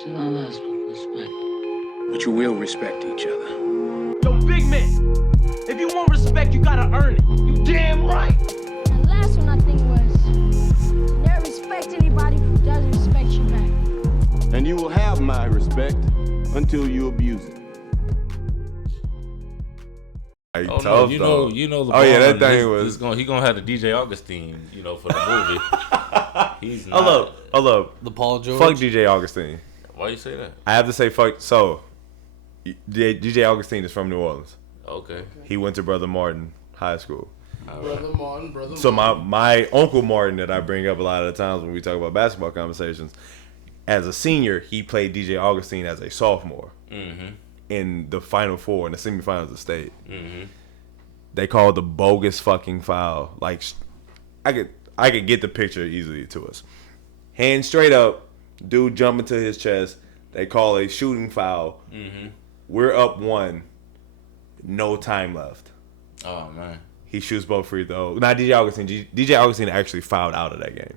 Till I lost respect. But you will respect each other. Yo, big man, if you want respect, you gotta earn it. You damn right. The last one I think was, you never respect anybody who doesn't respect you back. And you will have my respect until you abuse it. Oh no, you know. LeBron, that thing was. He gonna have the DJ Augustine, for the movie. He's not. Hold up. The Paul George. Fuck DJ Augustine. Why you say that? I have to say fuck. So, DJ Augustine is from New Orleans. Okay. He went to Brother Martin High School. Brother Martin. So my uncle Martin that I bring up a lot of the times when we talk about basketball conversations, as a senior, he played DJ Augustine as a sophomore in the Final Four in the semifinals of state. They called the bogus fucking foul. Like, I could get the picture easily to us. Hand straight up, dude jumping to his chest. They call a shooting foul. We're up 1. No time left. Oh man. He shoots both free throws. Not DJ Augustine. DJ Augustine actually fouled out of that game.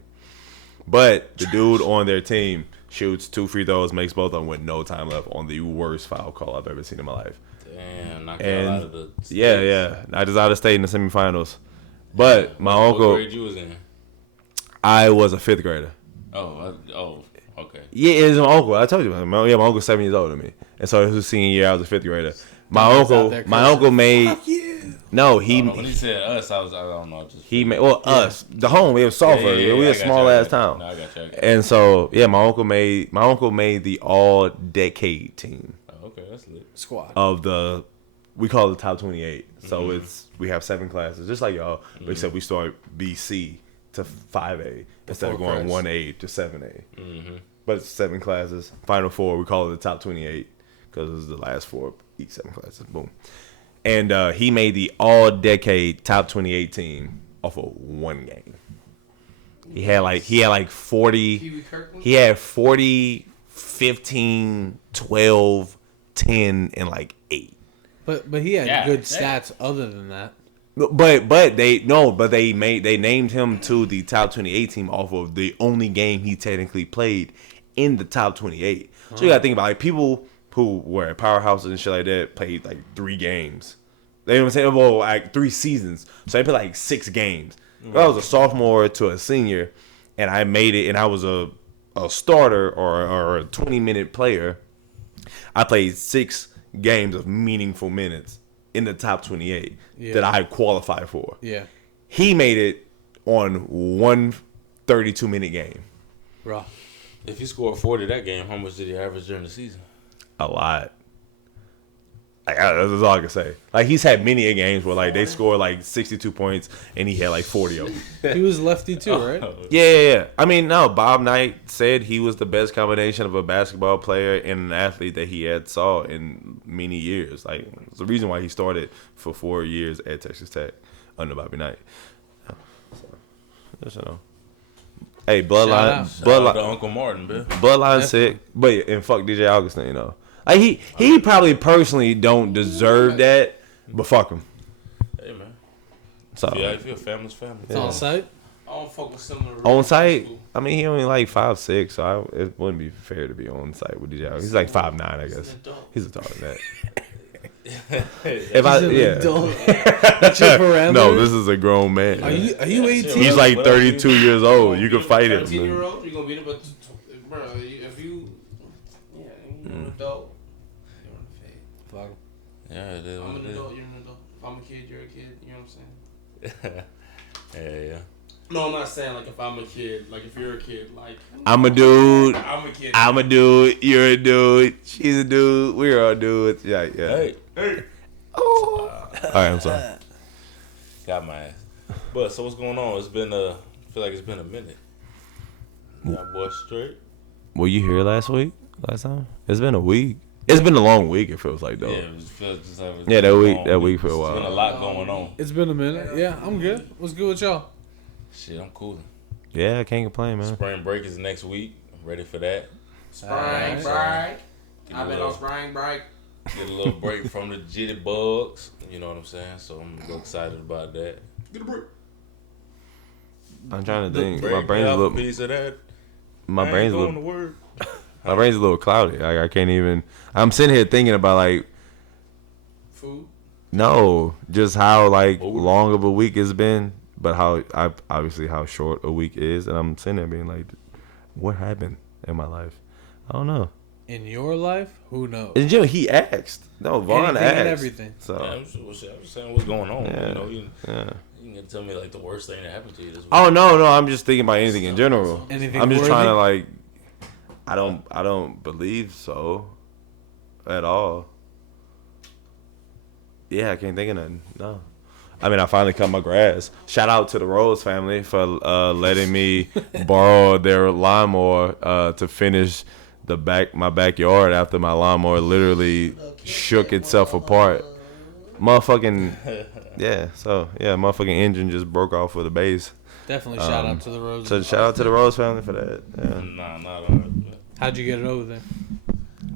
But the dude on their team shoots 2 free throws, makes both of them with no time left on the worst foul call I've ever seen in my life. Damn, knocked out of the States. Yeah. I just out of state in the semifinals. But my uncle. What grade you was in? I was a 5th grader. Oh, okay. Yeah, it was my uncle. I told you. My uncle's 7 years older than me. And so it was his senior year, I was a 5th grader. My uncle made. No, he. When he said us, I don't know. He made us the home. It was Sulphur. We a small ass town. No, I got you. And so my uncle made the all decade team. Oh, okay, that's lit. Squad Of we call it the top 28. So we have 7 classes, just like y'all, but except we start BC to 5A instead of going 1A to 7A. But it's 7 classes. Final 4, we call it the top 28 because it's the last 4 each 7 classes. Boom. And he made the all-decade top 28 team off of 1 game. He had like 40. He had 40, 15, 12, 10, and like 8. But he had good stats other than that. But they named him to the top 28 team off of the only game he technically played in the top 28. So you gotta think about like people who were at powerhouses and shit like that played like 3 games. You know what I'm saying? Well, like 3 seasons. So they played like 6 games. I was a sophomore to a senior, and I made it, and I was a starter or a 20-minute player. I played 6 games of meaningful minutes in the top 28 that I qualified for. Yeah. He made it on 1 32-minute game. Raw. If he scored 40 that game, how much did he average during the season? A lot. Like, that's all I can say. Like, he's had many games where like they scored like 62 points and he had like 40 of them. He was lefty too, right? Yeah. I mean, no, Bob Knight said he was the best combination of a basketball player and an athlete that he had saw in many years. Like, it's the reason why he started for 4 years at Texas Tech under Bobby Knight. So, just hey, Bloodline to Uncle Martin, man. Bloodline sick, but and fuck DJ Augustine, Like he probably personally don't deserve that, but fuck him. Hey man, so if you're family's family. It's on site. I don't fuck with similar. On site, I mean he only like 5'6", so it wouldn't be fair to be on site with DJ. He's like 5'9", I guess. He's a taller than that. That's your parameter? No, this is a grown man. Are you 18? He's like 32 years old. You can fight him. 18-year-old, you gonna beat him, but bro, if you, you're an adult. Fuck. Yeah, it is. I'm an adult. You're an adult. If I'm a kid, you're a kid. You know what I'm saying? Yeah. No, I'm not saying like if I'm a kid, like if you're a kid, like I'm a dude. I'm a kid. I'm a dude. You're a dude. She's a dude. We're all dudes. Yeah. Hey. Oh. All right, I'm sorry. Got my ass. But so what's going on? It's been I feel like it's been a minute. Y'all boys straight? Were you here last time? It's been a week. It's been a long week. It feels like though. Yeah, it feels just like that week for a while. There's been a lot going on. It's been a minute. Yeah, I'm good. What's good with y'all? Shit, I'm cool. Yeah, I can't complain, man. Spring break is next week. I'm ready for that. Spring break. I've been on spring break. Get a little break from the jitty bugs. You know what I'm saying? So I'm real excited about that. Get a break. I'm trying to think. My brain's going to work. My brain's a little cloudy. I can't even. I'm sitting here thinking about like Food. no, just how like long of a week it's been, but how obviously how short a week is, and I'm sitting there being like, what happened in my life? I don't know. In your life, who knows? And you know, he asked. No, Vaughn Anything asked. and everything. So Yeah, I'm just saying what's going on. Yeah, You know, you can tell me like the worst thing that happened to you this week. oh no, I'm just thinking about anything in general. Anything I'm just worthy? trying to like. I don't believe so, at all. Yeah, I can't think of nothing. No. I mean, I finally cut my grass. Shout out to the Rose family for letting me borrow their lawnmower to finish my backyard after my lawnmower literally shook itself apart. Motherfucking motherfucking engine just broke off with the base. Definitely shout out to the Rose. So shout out to the Rose family for that. Yeah. Nah, not on it. How'd you get it over there?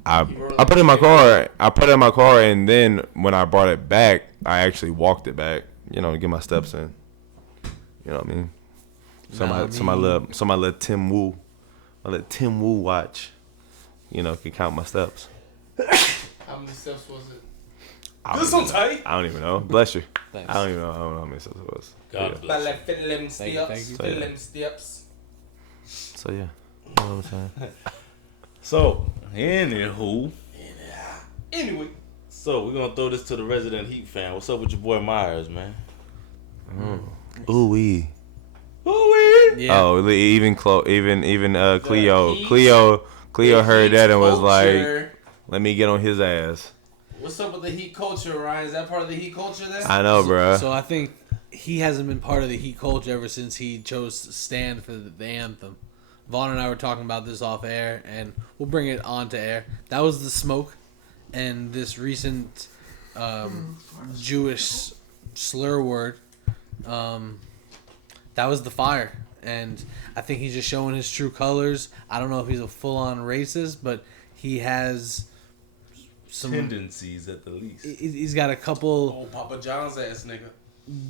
I put it in my car. And then when I brought it back, I actually walked it back. You know, to get my steps in. You know what I mean? So my little Tim Wu, my little Tim Wu watch, you know, can count my steps. How many steps was it? I This one's tight. don't even know. Bless you. Thanks. I don't know how many steps it was. God Yeah. bless you. Fill them Thank you, thank you. Fill them steps. So yeah, you know what I'm saying. So, anywho, Anyway, so we're gonna throw this to the resident Heat fan. What's up with your boy Meyers, man? Ooh wee. Yeah. Oh, even Cleo, Heat Cleo heard that and was like, culture. "Let me get on his ass." What's up with the Heat culture, Ryan? Is that part of the Heat culture then? I know, bruh. So I think he hasn't been part of the Heat culture ever since he chose to stand for the anthem. Vaughn and I were talking about this off air, and we'll bring it on to air. That was the smoke, and this recent Jewish slur word, that was the fire. And I think he's just showing his true colors. I don't know if he's a full-on racist, but he has some Tendencies at the least. He's got a couple Oh, Papa John's ass nigga.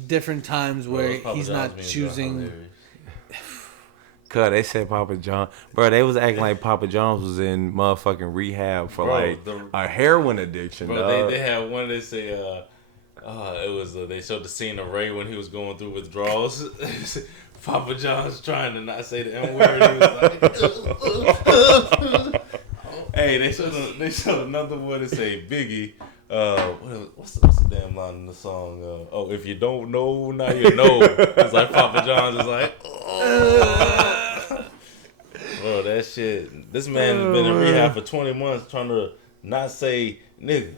different times where Papa he's John's not memes are choosing. hilarious. Cause they said Papa John, bro. They was acting like Papa John's was in motherfucking rehab for Bro, a heroin addiction. Bro, dog. they had one. They say, it was they showed the scene of Ray when he was going through withdrawals. Papa John's trying to not say the N word. He was like, hey, they showed another one that say Biggie. What's the damn line in the song? If you don't know, now you know. It's like Papa John's is like, bro, that shit. This man has been in rehab for 20 months trying to not say nigga.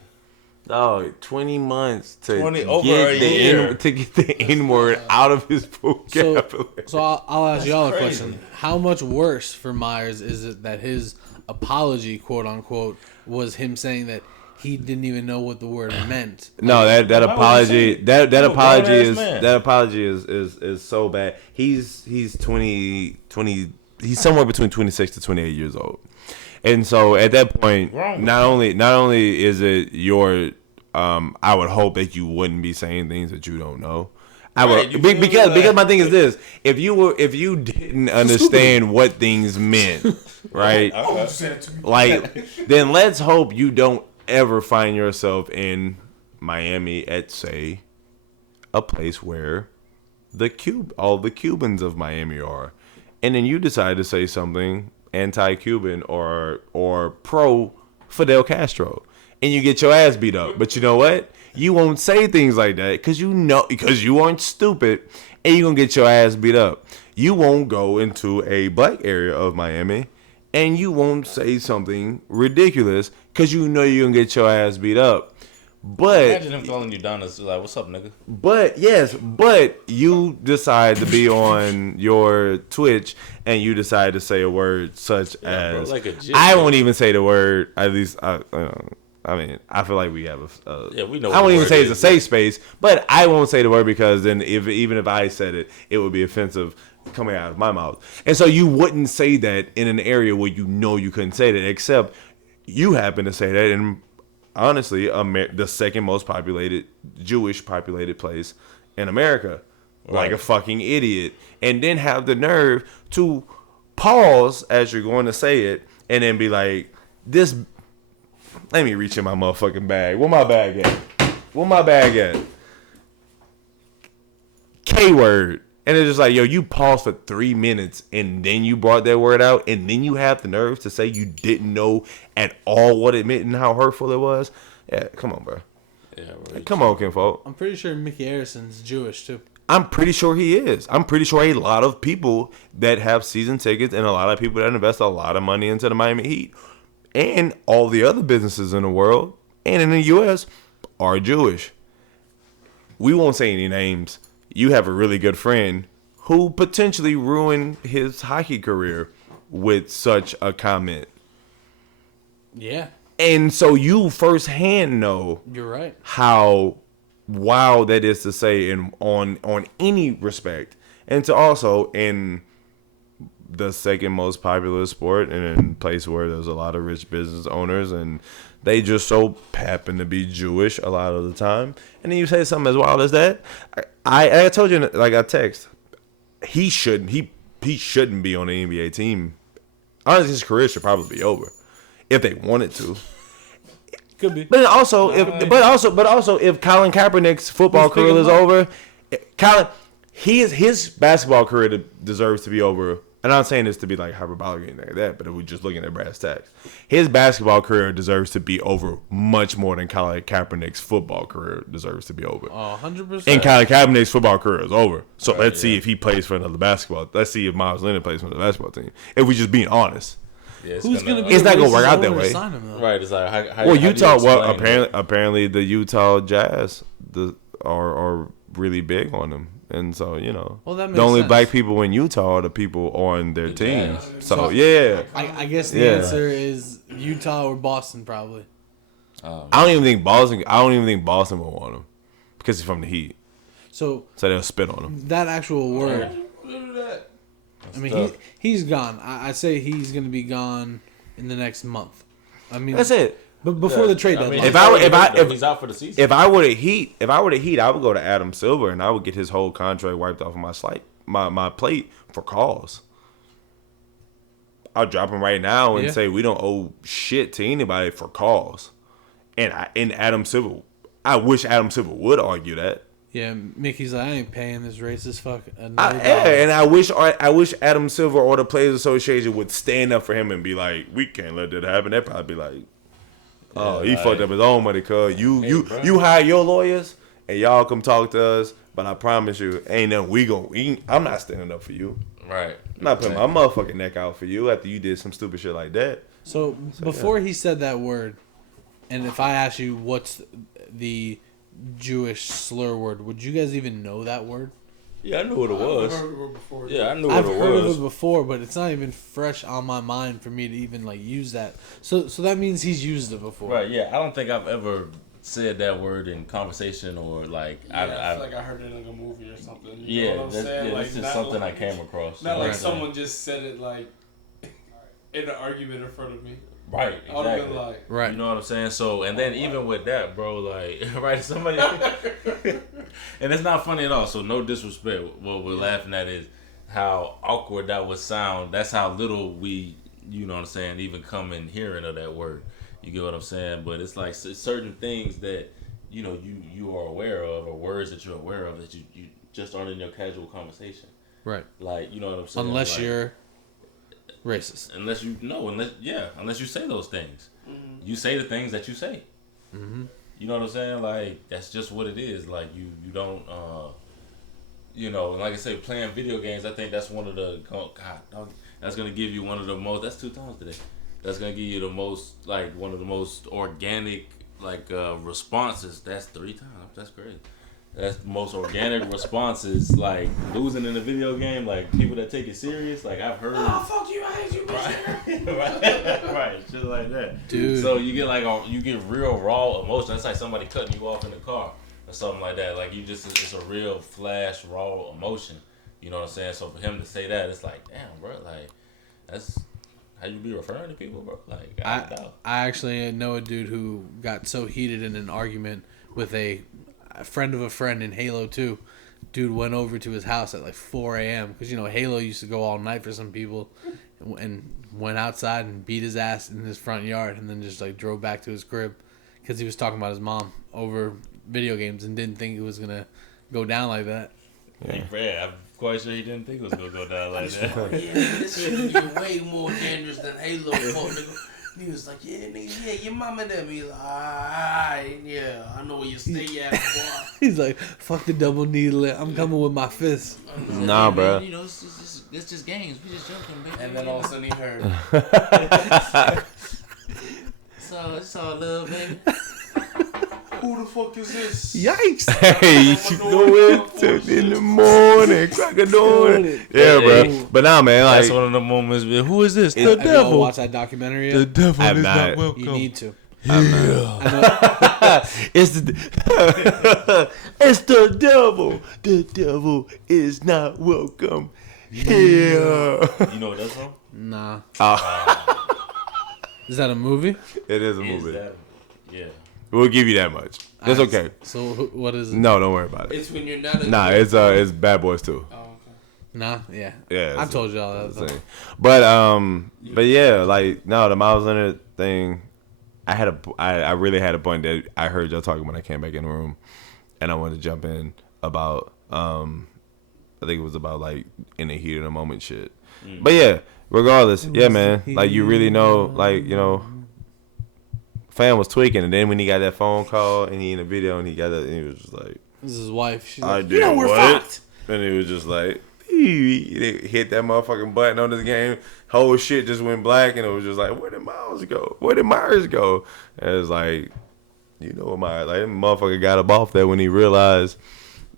Dog, 20 months to 20 over get a the year. to get the N word out of his vocabulary. So I'll ask y'all a crazy. question: how much worse for Meyers is it that his apology, quote unquote, was him saying that he didn't even know what the word meant? No, that Why would apology you say- that You a apology grown-ass is man. that apology is so bad. He's 20 he's somewhere between 26 to 28 years old. And so at that point, Wrong. not only is it your I would hope that you wouldn't be saying things that you don't know. I Right, would you feel me? because my thing is this: if you didn't understand what things meant, right? Like, then let's hope you don't ever find yourself in Miami at, say, a place where all the Cubans of Miami are, and then you decide to say something anti-Cuban or pro Fidel Castro, and you get your ass beat up. But you know what? You won't say things like that because you aren't stupid, and you're gonna get your ass beat up. You won't go into a black area of Miami, and you won't say something ridiculous because you know you're gonna get your ass beat up. But Imagine him calling you Donna. Like, what's up, nigga? but you decide to be on your Twitch and you decide to say a word such bro, as like a G. I won't even say the word. At least I mean, I feel like we have we know I what won't the even word say it's a is, safe space, but I won't say the word because then even if I said it, it would be offensive coming out of my mouth. And so you wouldn't say that in an area where you know you couldn't say that, except you happen to say that in, honestly, the second most Jewish populated place in America. Like a fucking idiot. And then have the nerve to pause as you're going to say it and then be like, this. Let me reach in my motherfucking bag. Where my bag at? Where my bag at? K-word. And it's just like, yo, you paused for 3 minutes and then you brought that word out and then you have the nerve to say you didn't know at all what it meant and how hurtful it was. Yeah, come on, bro. Yeah, right. Come on, Kinfolk. I'm pretty sure Mickey Harrison's Jewish too. I'm pretty sure he is. I'm pretty sure a lot of people that have season tickets and a lot of people that invest a lot of money into the Miami Heat and all the other businesses in the world and in the U.S. are Jewish. We won't say any names. You have a really good friend who potentially ruined his hockey career with such a comment. Yeah. And so you firsthand know You're right. how wild that is to say on any respect. And to also in the second most popular sport and in a place where there's a lot of rich business owners and they just so happen to be Jewish a lot of the time. And then you say something as wild as that. I told you, like I text, he shouldn't be on the NBA team. Honestly, his career should probably be over if they wanted to. Could be. But also, if Colin Kaepernick's football career is over, his basketball career deserves to be over. And I'm not saying this to be like hyperbolic or anything like that, but if we're just looking at brass tacks, his basketball career deserves to be over much more than Colin Kaepernick's football career deserves to be over. 100%. And Colin Kaepernick's football career is over. So let's see if he plays for another basketball. Let's see if Meyers Leonard plays for another basketball team. If we just being honest. Yeah, Who's gonna be? It's not gonna racist work out that owner to way. sign him, though? Right, it's like how Well, how do you Utah. Well, explain that? apparently the Utah Jazz are really big on them, and so Well, that makes the only sense. black people in Utah are the people on their team. Jazz. So yeah, I guess the Yeah. answer is Utah or Boston, probably. I don't even think Boston will want him because he's from the Heat, So so they'll spit on him. that actual word. Look at that. I mean, tough. he's gone. I say he's going to be gone in the next month. I mean, That's it. But before the trade I mean, deadline. he's out for the season. If I were the Heat, I would go to Adam Silver and I would get his whole contract wiped off of my plate for cause. I'll drop him right now and say we don't owe shit to anybody for cause. And Adam Silver, I wish Adam Silver would argue that. Yeah, Mickey's like, I ain't paying this racist fuck. And I wish Adam Silver or the Players Association would stand up for him and be like, we can't let that happen. They'd probably be like, oh, he fucked up his own money, cuz you hire your lawyers and y'all come talk to us, but I promise you, ain't nothing I'm not standing up for you. Right. I'm not putting my motherfucking neck out for you after you did some stupid shit like that. So before he said that word, and if I ask you what's the Jewish slur word, would you guys even know that word? Yeah, I knew what it was. Yeah, I knew I've what it heard was. of it before, but it's not even fresh on my mind for me to even like use that. So that means he's used it before. Right, yeah. I don't think I've ever said that word in conversation or like I feel like I heard it in like a movie or something. You yeah, know what I'm that's, saying? yeah, Like, that's just not something like, I came across. Not like Right. someone just said it like in an argument in front of me. Right, I would have exactly. been like, Right. You know what I'm saying? So, and then even with that, bro, like, right, somebody, and it's not funny at all. So, no disrespect. What we're laughing at is how awkward that would sound. That's how little we, you know what I'm saying, even come in hearing of that word. You get what I'm saying? But it's like certain things that, you are aware of, or words that you're aware of that you just aren't in your casual conversation. Right. Like, you know what I'm saying? Unless like, you're racist. Unless you say those things. Mm-hmm. You say the things that you say. Mm-hmm. You know what I'm saying? Like, that's just what it is. Like, you don't, like I say, playing video games, I think that's one of the, that's going to give you one of the most, that's 2 times today. That's going to give you the most, like, one of the most organic, like, responses. That's 3 times. That's crazy. That's the most organic responses, like losing in a video game, like people that take it serious. Like I've heard. oh, fuck you, I hate you, bitch. right, shit like that. Dude. So you get real raw emotion. That's like somebody cutting you off in the car or something like that. Like it's a real flash raw emotion. You know what I'm saying? So for him to say that, it's like, damn, bro, like that's how you be referring to people, bro. Like I actually know a dude who got so heated in an argument with a friend of a friend in Halo 2. Dude went over to his house at like 4 a.m. because Halo used to go all night for some people, and went outside and beat his ass in his front yard, and then just like drove back to his crib because he was talking about his mom over video games and didn't think it was gonna go down like that. Yeah, I'm quite sure he didn't think it was gonna go down like that. Yeah, this shit be way more dangerous than Halo, fuck, nigga. He was like, yeah, nigga, yeah, your mama them. He's like, alright, yeah, I know where you stay at, boy. He's like, fuck the double needle. I'm coming with my fist. Nah, bro. You know, it's just games. We just joking, baby. And then all of a sudden he heard, It's all love, baby. who the fuck is this? Yikes! Hey, you know it in the morning, crack a dawn. Yeah, bro. But nah, man, like That's one of the moments. Who is this? The Have y'all devil. watched that documentary yet? The devil I'm is not. not welcome. You need to. it's the it's the devil. The devil is not welcome here. You know what that's from? Nah. Oh, Is that a movie? it is a Is movie. that? Yeah. We'll give you that much. It's Alright, okay. So what is it? No, don't worry about it. It's when you're not a Nah, it's Bad Boys too. Oh, okay. Nah. Yeah. Yeah, I've told y'all that. Same. though. But yeah, like no, the Miles Leonard thing. I really had a point that I heard y'all talking when I came back in the room, and I wanted to jump in about I think it was about like in the heat of the moment shit. But yeah, regardless, yeah, man, like you really know, like you know, fan was tweaking, and then when he got that phone call and he in the video and he got that, and he was just like, This is his wife. She's I like, did we're what? fucked. And he was just like, he hit that motherfucking button on this game. Whole shit just went black, and it was just like, where did Miles go? Where did Myers go? And it was like, you know what, Myers? Like, that motherfucker got up off there when he realized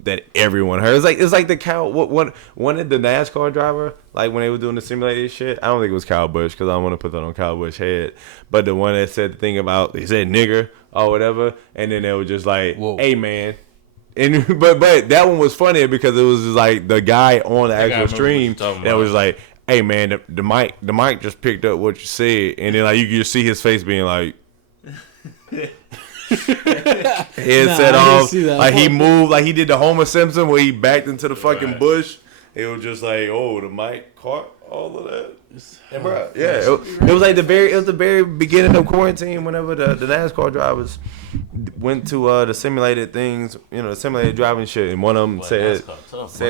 that everyone heard. It's like the cow. One of the NASCAR driver, like when they were doing the simulated shit. I don't think it was Kyle Busch because I don't want to put that on Kyle Busch's head. But the one that said the thing about they said nigger or whatever, and then they were just like, Whoa. hey man. And but that one was funny because it was just like the guy on the actual stream that was like, "Hey man, the mic just picked up what you said," and then like you could just see his face being like, headset off, like he moved, like he did the Homer Simpson where he backed into the fucking bush. It was just like, oh, the mic caught all of that. And bro, yeah, it was like the very beginning of quarantine whenever the NASCAR drivers went to the simulated things, you know, the simulated driving shit, and one of them said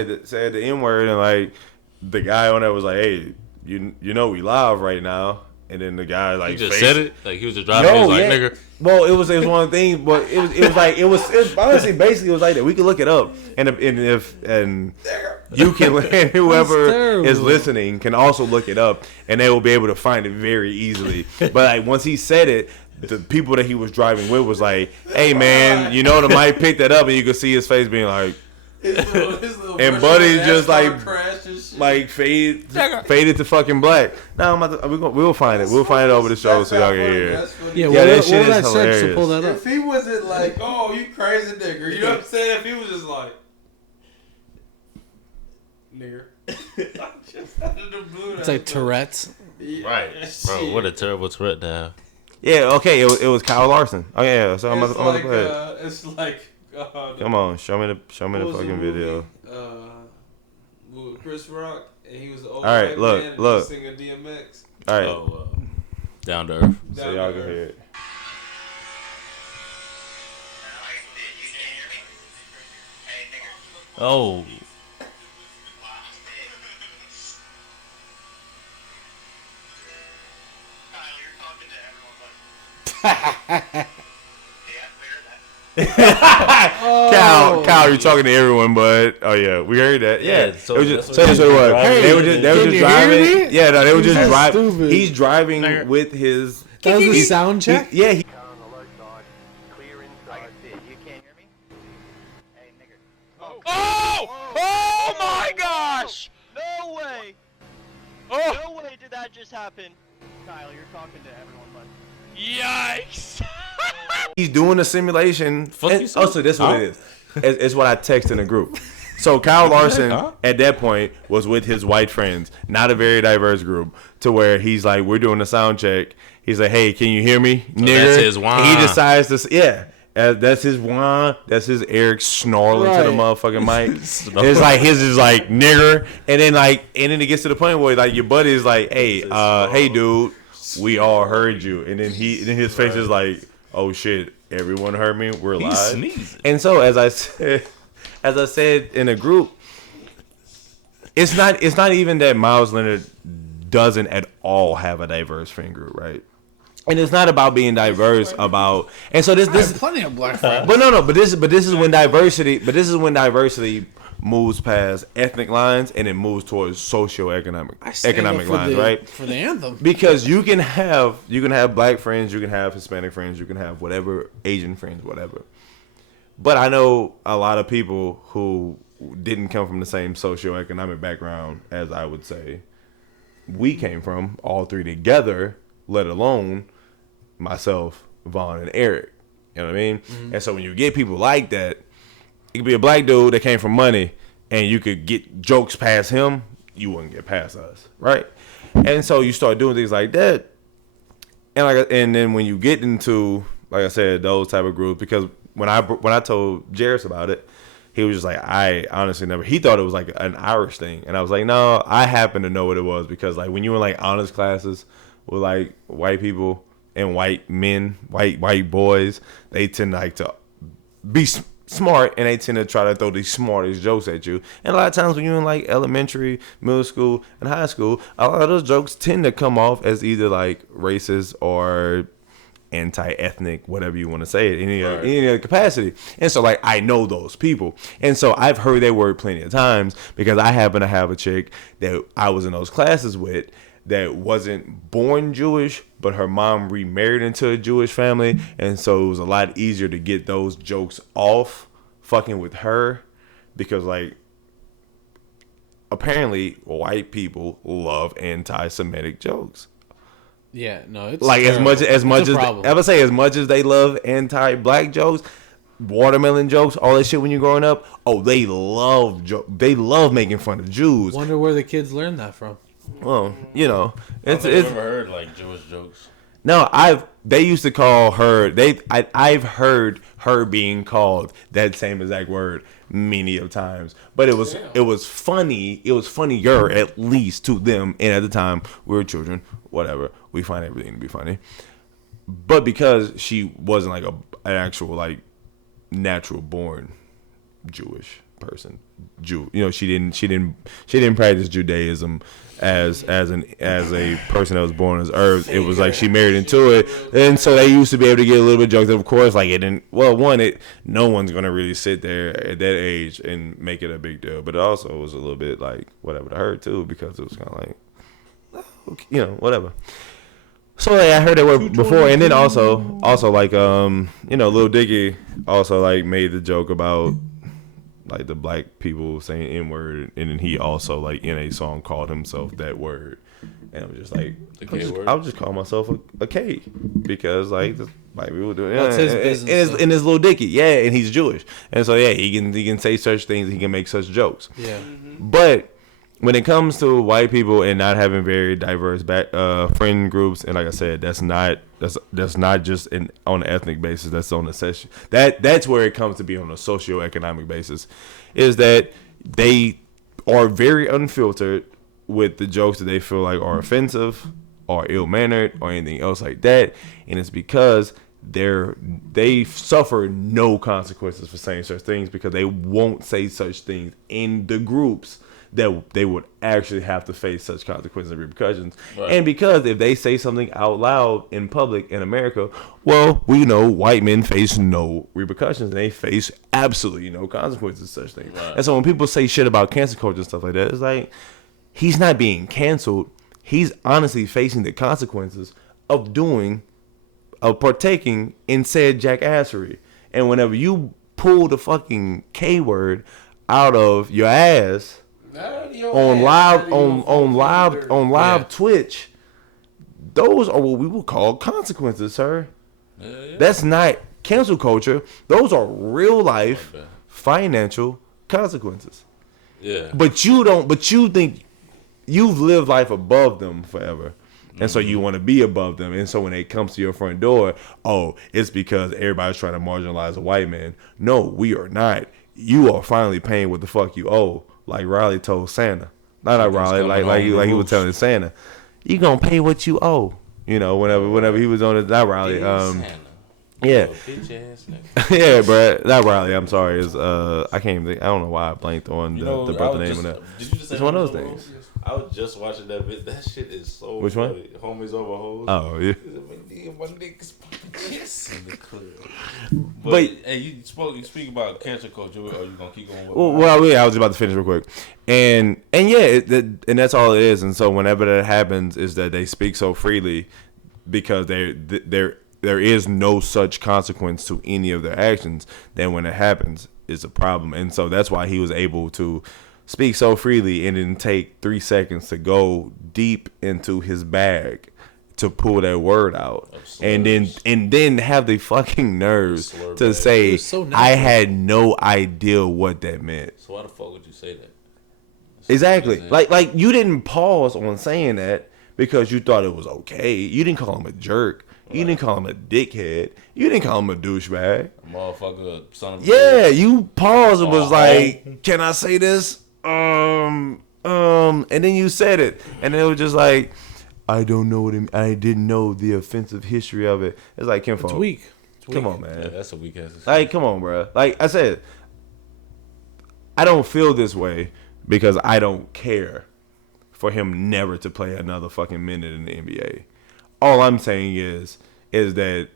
the N word, and like the guy on there was like, hey, you know we live right now, and then the guy like He just said it like he was just driving. He was like, nigga. Well, it was one of the things, but it was honestly basically it was like that. We could look it up, and you can, and whoever is listening can also look it up, and they will be able to find it very easily. But like once he said it, the people that he was driving with was like, "Hey man, you know the mic picked that up," and you could see his face being like, his little and Buddy just like faded to fucking black. No, we'll find it. We'll find it over the show so y'all can hear it. Yeah, that what shit would I is search to hilarious. pull that up? If he wasn't like, oh, you crazy nigger, you know what I'm saying? If he was just like, nigger. Just out of the blue. It's like Tourette's. Right, bro. What a terrible threat to have. Yeah, okay, it was Kyle Larson. Oh yeah, so I'm about to play it. It's like, Come on, show me the fucking video. With Chris Rock, and he was the old All right, white man look. singing DMX. All right, Oh, down to earth. so y'all can hear it. Oh, Kyle, you're talking to everyone, but oh yeah, we heard that. Yeah, so it was just, that's so what what? Hey, They were just driving. Yeah, no, they were just That's driving. stupid. He's driving with his. That was a sound check? Yeah, he, Oh my gosh! No way! No way did that just happen. Kyle, you're talking to everyone, bud. Yikes! he's doing a simulation. Fuck And, you, son. so that's what it is. It's what I text in the group. So Kyle Larson at that point was with his white friends, not a very diverse group, to where he's like, we're doing a sound check. He's like, hey, can you hear me, nigger? that's his whine. He decides to, yeah. That's his Juan. That's his Eric snarling to the motherfucking mic. It's like his is like nigger, and then it gets to the point where like your buddy is like, hey dude, we all heard you, and then his face is like, oh shit, everyone heard me. We're live. Sneezing. And so as I said in a group, it's not even that Meyers Leonard doesn't at all have a diverse friend group, right? And it's not about being diverse about, and so this plenty of black friends. But this is when diversity moves past ethnic lines and it moves towards socioeconomic lines, right? For the anthem, because you can have black friends, you can have Hispanic friends, you can have whatever Asian friends, whatever. But I know a lot of people who didn't come from the same socioeconomic background as I would say we came from, all three together, let alone myself, Vaughn, and Eric. You know what I mean? Mm-hmm. And so when you get people like that, it could be a black dude that came from money, and you could get jokes past him, you wouldn't get past us, right? And so you start doing things like that, and then when you get into, like I said, those type of groups, because when I told Jairus about it, he was just like, I honestly never. He thought it was like an Irish thing, and I was like, no, I happen to know what it was because like when you were in like honors classes with like white people and white men, white boys, they tend like to be smart, and they tend to try to throw the smartest jokes at you. And a lot of times when you're in like elementary, middle school, and high school, a lot of those jokes tend to come off as either like racist or anti-ethnic, whatever you want to say it, in any other capacity. And so like I know those people, and so I've heard that word plenty of times because I happen to have a chick that I was in those classes with that wasn't born Jewish, but her mom remarried into a Jewish family, and so it was a lot easier to get those jokes off fucking with her because like apparently white people love anti-Semitic jokes. Yeah, no, it's like terrible. as much It's a as problem. I would say as much as they love anti-black jokes, watermelon jokes, all that shit when you're growing up, they love making fun of Jews. Wonder where the kids learned that from. Well, you know, I've never heard like Jewish jokes. No, they used to call her. I've heard her being called that same exact word many of times, but it was funny. It was funnier at least to them, and at the time we were children. Whatever, we find everything to be funny, but because she wasn't like an actual like natural born Jewish person, Jew. You know, she didn't practice Judaism as a person that was born as Earth. It was like she married into it, and so they used to be able to get a little bit jokes. Of course, like it didn't. Well, no one's gonna really sit there at that age and make it a big deal. But it also was a little bit like whatever to her too, because it was kind of like, you know, whatever. So like, I heard that word before, and then also like Lil Dicky also like made the joke about like the black people saying N-word, and then he also like in a song called himself that word, and I was just like, I would just call myself a K because like the black people do it. That's his business. And it's Lil Dicky, yeah, and he's Jewish, and so yeah, he can say such things, he can make such jokes. Yeah, but when it comes to white people and not having very diverse friend groups, and like I said, that's not just on an ethnic basis. That's on a session. That's where it comes to be on a socioeconomic basis, is that they are very unfiltered with the jokes that they feel like are offensive or ill-mannered or anything else like that, and it's because they suffer no consequences for saying such things because they won't say such things in the groups that they would actually have to face such consequences and repercussions. Right. And because if they say something out loud in public in America, well, we know white men face no repercussions. They face absolutely no consequences of such things. Right. And so when people say shit about cancel culture and stuff like that, it's like, he's not being canceled. He's honestly facing the consequences of partaking in said jackassery. And whenever you pull the fucking K word out of your ass on live Twitch, those are what we would call consequences, sir. Yeah. That's not cancel culture. Those are real life financial consequences. Yeah. But you think you've lived life above them forever. And so you want to be above them. And so when it comes to your front door, oh, it's because everybody's trying to marginalize a white man. No, we are not. You are finally paying what the fuck you owe. Like Riley told Santa. Not Riley, like he was telling Santa. You gonna pay what you owe. You know, whenever he was on it, not Riley. Yeah. Yeah, bro. Not Riley. I'm sorry. It's I can't even think. I don't know why I blanked on the brother name of that. Did you just say it's one of those things. I was just watching that bit. That shit is so Which funny. one? Homies over hoes. Oh, yeah. My niggas in the club. But hey, you speak about cancel culture, or you gonna keep going? Well, yeah, I was about to finish real quick, and yeah, and that's all it is. And so whenever that happens, is that they speak so freely because there is no such consequence to any of their actions. Then when it happens, it's a problem, and so that's why he was able to speak so freely and then take 3 seconds to go deep into his bag to pull that word out, and then have the fucking nerves to say, I had no idea what that meant. So why the fuck would you say that? Exactly. Like you didn't pause on saying that because you thought it was okay. You didn't call him a jerk. You didn't call him a dickhead. You didn't call him a douchebag. A motherfucker, son of a yeah, you paused and was like, can I say this? And then you said it, and it was just like, I don't know what I didn't know the offensive history of it. It's like, Kim, it's weak. Come on, man. Yeah, that's a weak ass. Like, come on, bro. Like I said, I don't feel this way because I don't care for him never to play another fucking minute in the NBA. All I'm saying is that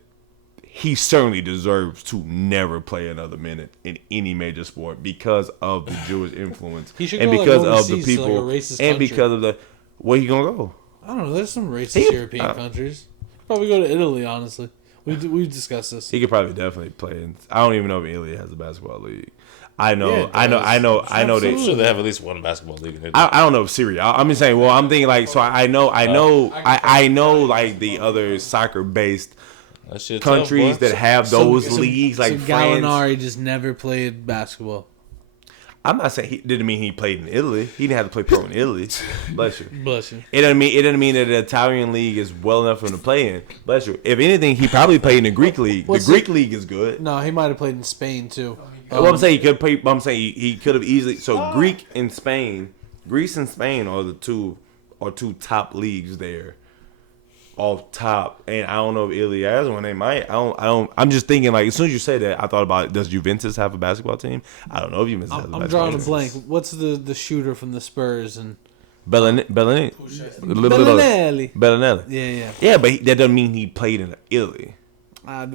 he certainly deserves to never play another minute in any major sport because of the Jewish influence and because of the people and because of the where he gonna go. I don't know. There's some racist European countries. Probably go to Italy. Honestly, we've discussed this. He could probably definitely play. I don't even know if Italy has a basketball league. I know. They sure they have at least one basketball league in Italy. I don't know if Syria. I'm just saying. Well, I'm thinking like so. I know like the other soccer based countries that have those leagues like France. Gallinari just never played basketball. I'm not saying he didn't mean he played in Italy. He didn't have to play pro in Italy. Bless you. Bless you. It doesn't mean that the Italian league is well enough for him to play in. Bless you. If anything, he probably played in the Greek league. The Greek league is good. No, he might have played in Spain too. Well, I'm saying he could play. I'm saying he could have easily. So Greece and Spain are the two top leagues there. Off top, and I don't know if Italy has one. They might. I don't. I'm just thinking like as soon as you say that, I thought about does Juventus have a basketball team? I don't know if Juventus has a basketball team. I'm drawing a blank. What's the shooter from the Spurs and Bellinelli? Yeah, but that doesn't mean he played in Italy.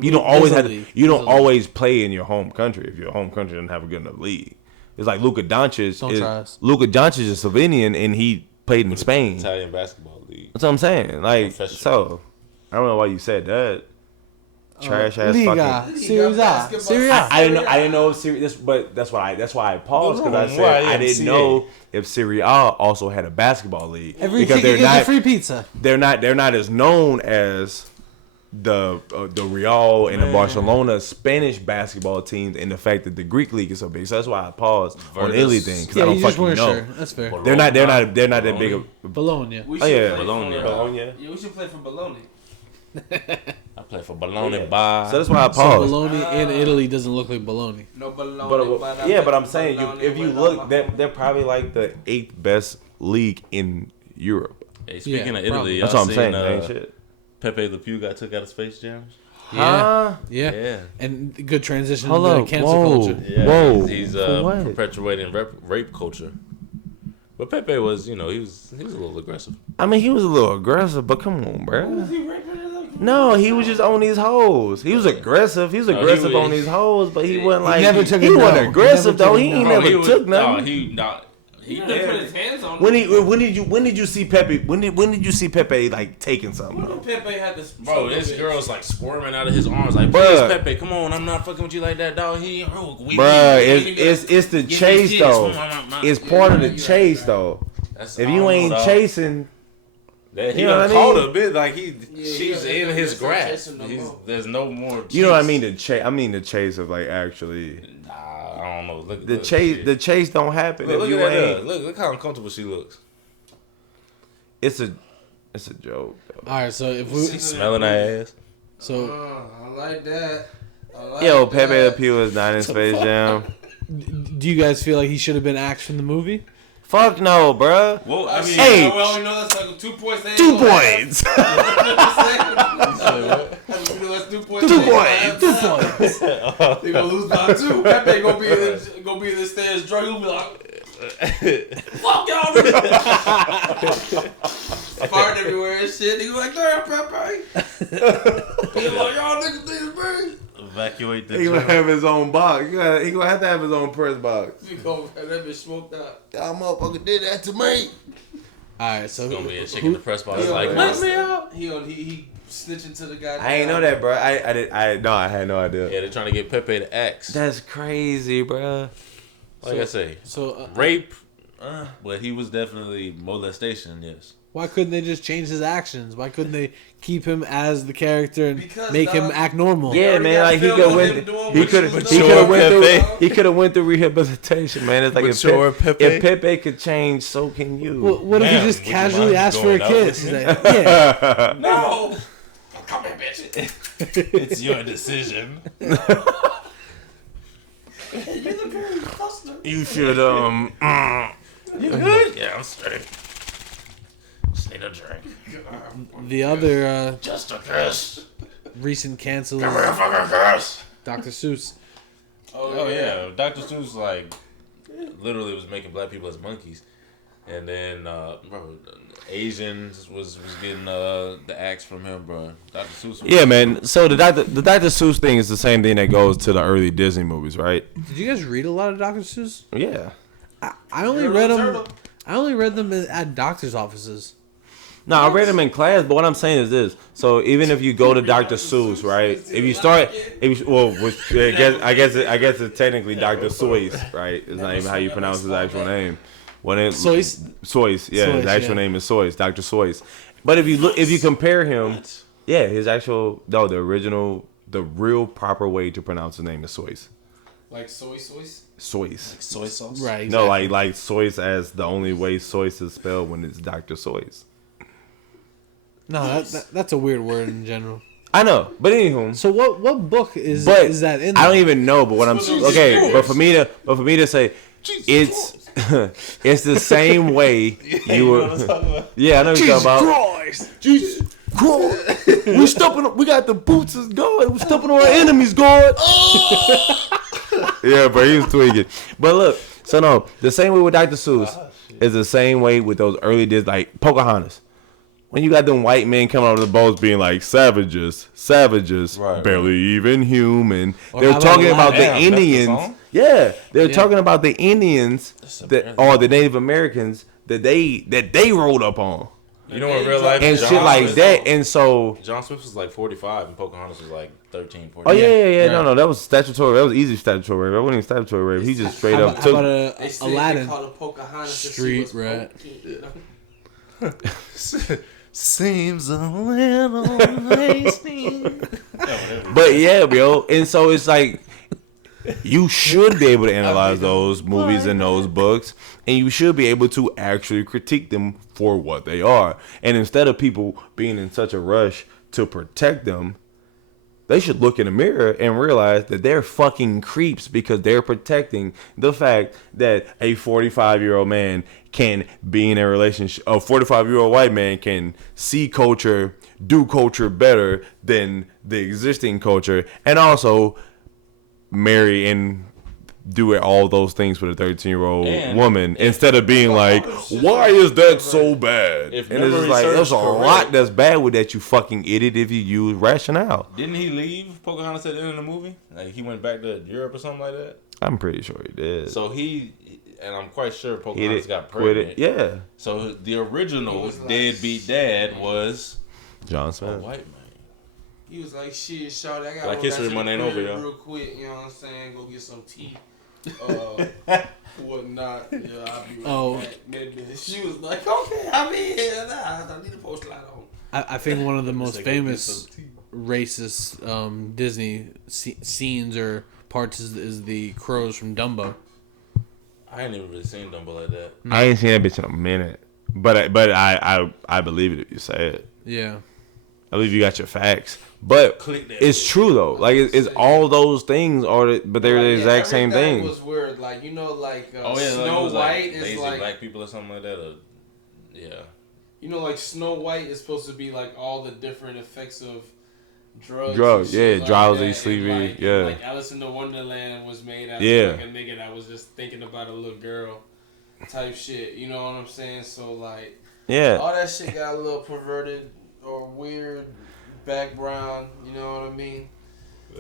You don't always play in your home country if your home country doesn't have a good enough league. It's like Luka Doncic. Luka Doncic is Slovenian and he played in Spain. Italian basketball league. That's what I'm saying. Like, so I don't know why you said that. Trash ass Liga, Serie A. I didn't know if Serie. But that's why I paused because I said I didn't know if Serie A also had a basketball league because they're not free pizza. They're not as known as the Real and the Barcelona Spanish basketball teams, and the fact that the Greek league is so big. So that's why I paused on the Italy thing because I don't fucking know. Sure. That's fair. They're not that big. Bologna. Bologna. Yeah, we should play for Bologna. I play for Bologna. Bye. So that's why I paused. So Bologna in Italy doesn't look like Bologna. No Bologna. But I'm saying if you look, they're probably like the 8th best league in Europe. Hey, speaking of Italy, that's what I'm saying. Ain't shit. Pepé Le Pew got took out of Space Jam. Yeah. And good transition to cancel culture. Yeah, he's perpetuating rape culture. But Pepe was, he was a little aggressive. I mean, he was a little aggressive, but come on, bro. Was he raping? No, he was just on these hoes. He was aggressive. He was aggressive on these hoes, but he wasn't like he wasn't aggressive though. He ain't never took nothing. He didn't put his hands on when did you see Pepe? When did you see Pepe like taking something? Pepe had this. Bro, this girl's like squirming out of his arms, like, please, Pepe, come on, I'm not fucking with you like that, dog. It's the chase though. It's part of the chase though. If you ain't chasing. He done called a bit like she's in his grasp. There's no more chase. You know what I mean? The chase. I mean the chase of like actually. I don't know. Look, the chase don't happen. Look at that. Look how uncomfortable she looks. It's a It's a joke. Though. All right, so if we Smelling that ass. so I like that. Yo, Pepe Le Pew is not in Space Jam. do you guys feel like he should have been axed from the movie? Fuck no, bruh. Well, I mean, Hey. We already know that's like 2 points. 2 points. You know that's 2 points. 2 points. 2 points. They gonna lose by 2. Pepe gonna be in the stairs drunk. He'll be like, fuck y'all niggas. Fart everywhere and shit. They go like, damn, Pepe. He like, y'all niggas did it, evacuate the He gonna joint. have his own box. He gonna have to have his own press box. We gonna have that bitch smoked out. Y'all motherfucker did that to me. All right, so It's gonna be a chicken in the press box. He Like, let what? me out. He snitching to the guy. I ain't know that, bro. I had no idea. Yeah, they're trying to get Pepe to axe. That's crazy, bro. Like I say, so rape, but he was definitely molestation. Yes. why couldn't they just change his actions? Why couldn't they keep him as the character and Because, make him act normal? Yeah, man. Like he could have went through rehabilitation, man. It's like if Pepe could change, so can you. Well, what if he Damn, just would you casually mind asked for a going out kiss? with He's me? like, yeah. No. Come here, bitch. It's your decision. You should You good? Yeah, I'm straight. Just need a drink. The other Just a kiss. recent cancel Give me a fucking kiss. Dr. Seuss. Oh yeah, Dr. Seuss like literally was making black people as monkeys, and then bro, Asians was getting the axe from him, bro. Dr. Seuss. Yeah, man. So the Dr. Seuss thing is the same thing that goes to the early Disney movies, right? Did you guys read a lot of Dr. Seuss? Yeah. I only read them. I only read them at doctors' offices. No, I read them in class, but what I'm saying is this. So even if you go to Dr. Seuss, right? If you start, I guess it's technically Dr. Seuss, right? It's not even how you pronounce his actual name. Seuss? Seuss, yeah. His actual name is Seuss, Dr. Seuss. But if you compare him, yeah, the real proper way to pronounce his name is Seuss. Like soy sauce? Seuss. Soy sauce. Right. Exactly. No, like Seuss as the only way Seuss is spelled when it's Dr. Seuss. No, that's a weird word in general. I know, but anywho. So what book is that in? I don't even know, but what I'm okay. But for me to say, it's it's the same way you were. Yeah, I know what you're talking about. Jesus Christ! We stepping. We got the boots is going. We stepping on our enemies, God. Yeah, but he was tweaking. But look, so no, the same way with Dr. Seuss is the same way with those early days, like Pocahontas. When you got them white men coming out of the boats being like savages, Right, barely even human. Or They're how talking about about the Damn, that's the Indians. song? Yeah, they're talking about the Indians or the Native Americans that they rolled up on You know, in real life, and John shit like Smith- that. And so, John Smith was like 45 and Pocahontas was like 13, 14. oh yeah. Right. No, that was statutory. That was easy statutory rape. That wasn't even statutory rape. He just straight How up about, took. how about They said Aladdin? They called her Pocahontas. Street Street rat. Seems a little hasty. But yeah, bro. And so it's like you should be able to analyze those movies and those books, and you should be able to actually critique them for what they are. And instead of people being in such a rush to protect them, they should look in the mirror and realize that they're fucking creeps because they're protecting the fact that a 45-year-old man can be in a relationship. A 45-year-old white man can see culture, do culture better than the existing culture, and also marry and do all those things with a 13-year-old And woman instead of being like, why is that so bad? If And it's just memory like, serves there's a correct- lot that's bad with that, you fucking idiot, if you use rationale. Didn't he leave Pocahontas at the end of the movie? Like he went back to Europe or something like that? I'm pretty sure he did. So and I'm quite sure He Pocahontas did got quit pregnant. it. Yeah. So the original was like- deadbeat dad was John a Smith. white man. He was like, shit, shawty, I got Black History Month ain't over, y'all. real quick, you know what I'm saying? Go get some tea. Whatnot. Yeah, I'll be right Oh. back. Maybe. She was like, okay, I'm here. Nah, I need a post light on. I think one of the most They go get famous some tea. racist Disney scenes or parts is the crows from Dumbo. I ain't even really seen Dumbo like that. I ain't seen that bitch in a minute. But I believe it if you say it. Yeah. I believe you got your facts. But it's true though. Like it's all those things are, but they're the exact same thing. Was weird, like Snow like White is lazy like black people or something like that. Yeah. Like Snow White is supposed to be like all the different effects of drugs. Yeah, like drowsy, that. sleepy, and yeah. Like Alice in the Wonderland was made out of like a nigga that was just thinking about a little girl type shit. You know what I'm saying? So like, all that shit got a little perverted or weird background. You know what I mean?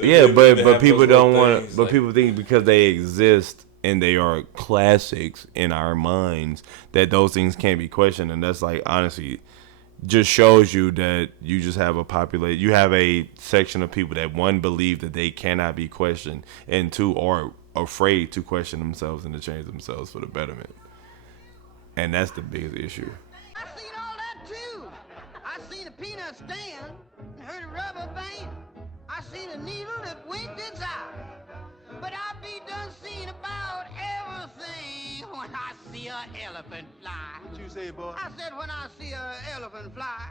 Yeah, but people don't want to. But people think because they exist and they are classics in our minds that those things can't be questioned, and that's like honestly just shows you that you just have you have a section of people that one believe that they cannot be questioned, and two are afraid to question themselves and to change themselves for the betterment, and that's the biggest issue. I seen all that too. I seen a peanut stand and heard a rubber band. I seen a needle that winked its eye. But I be done seeing about everything when I see an elephant fly. What you say, boy? I said when I see an elephant fly.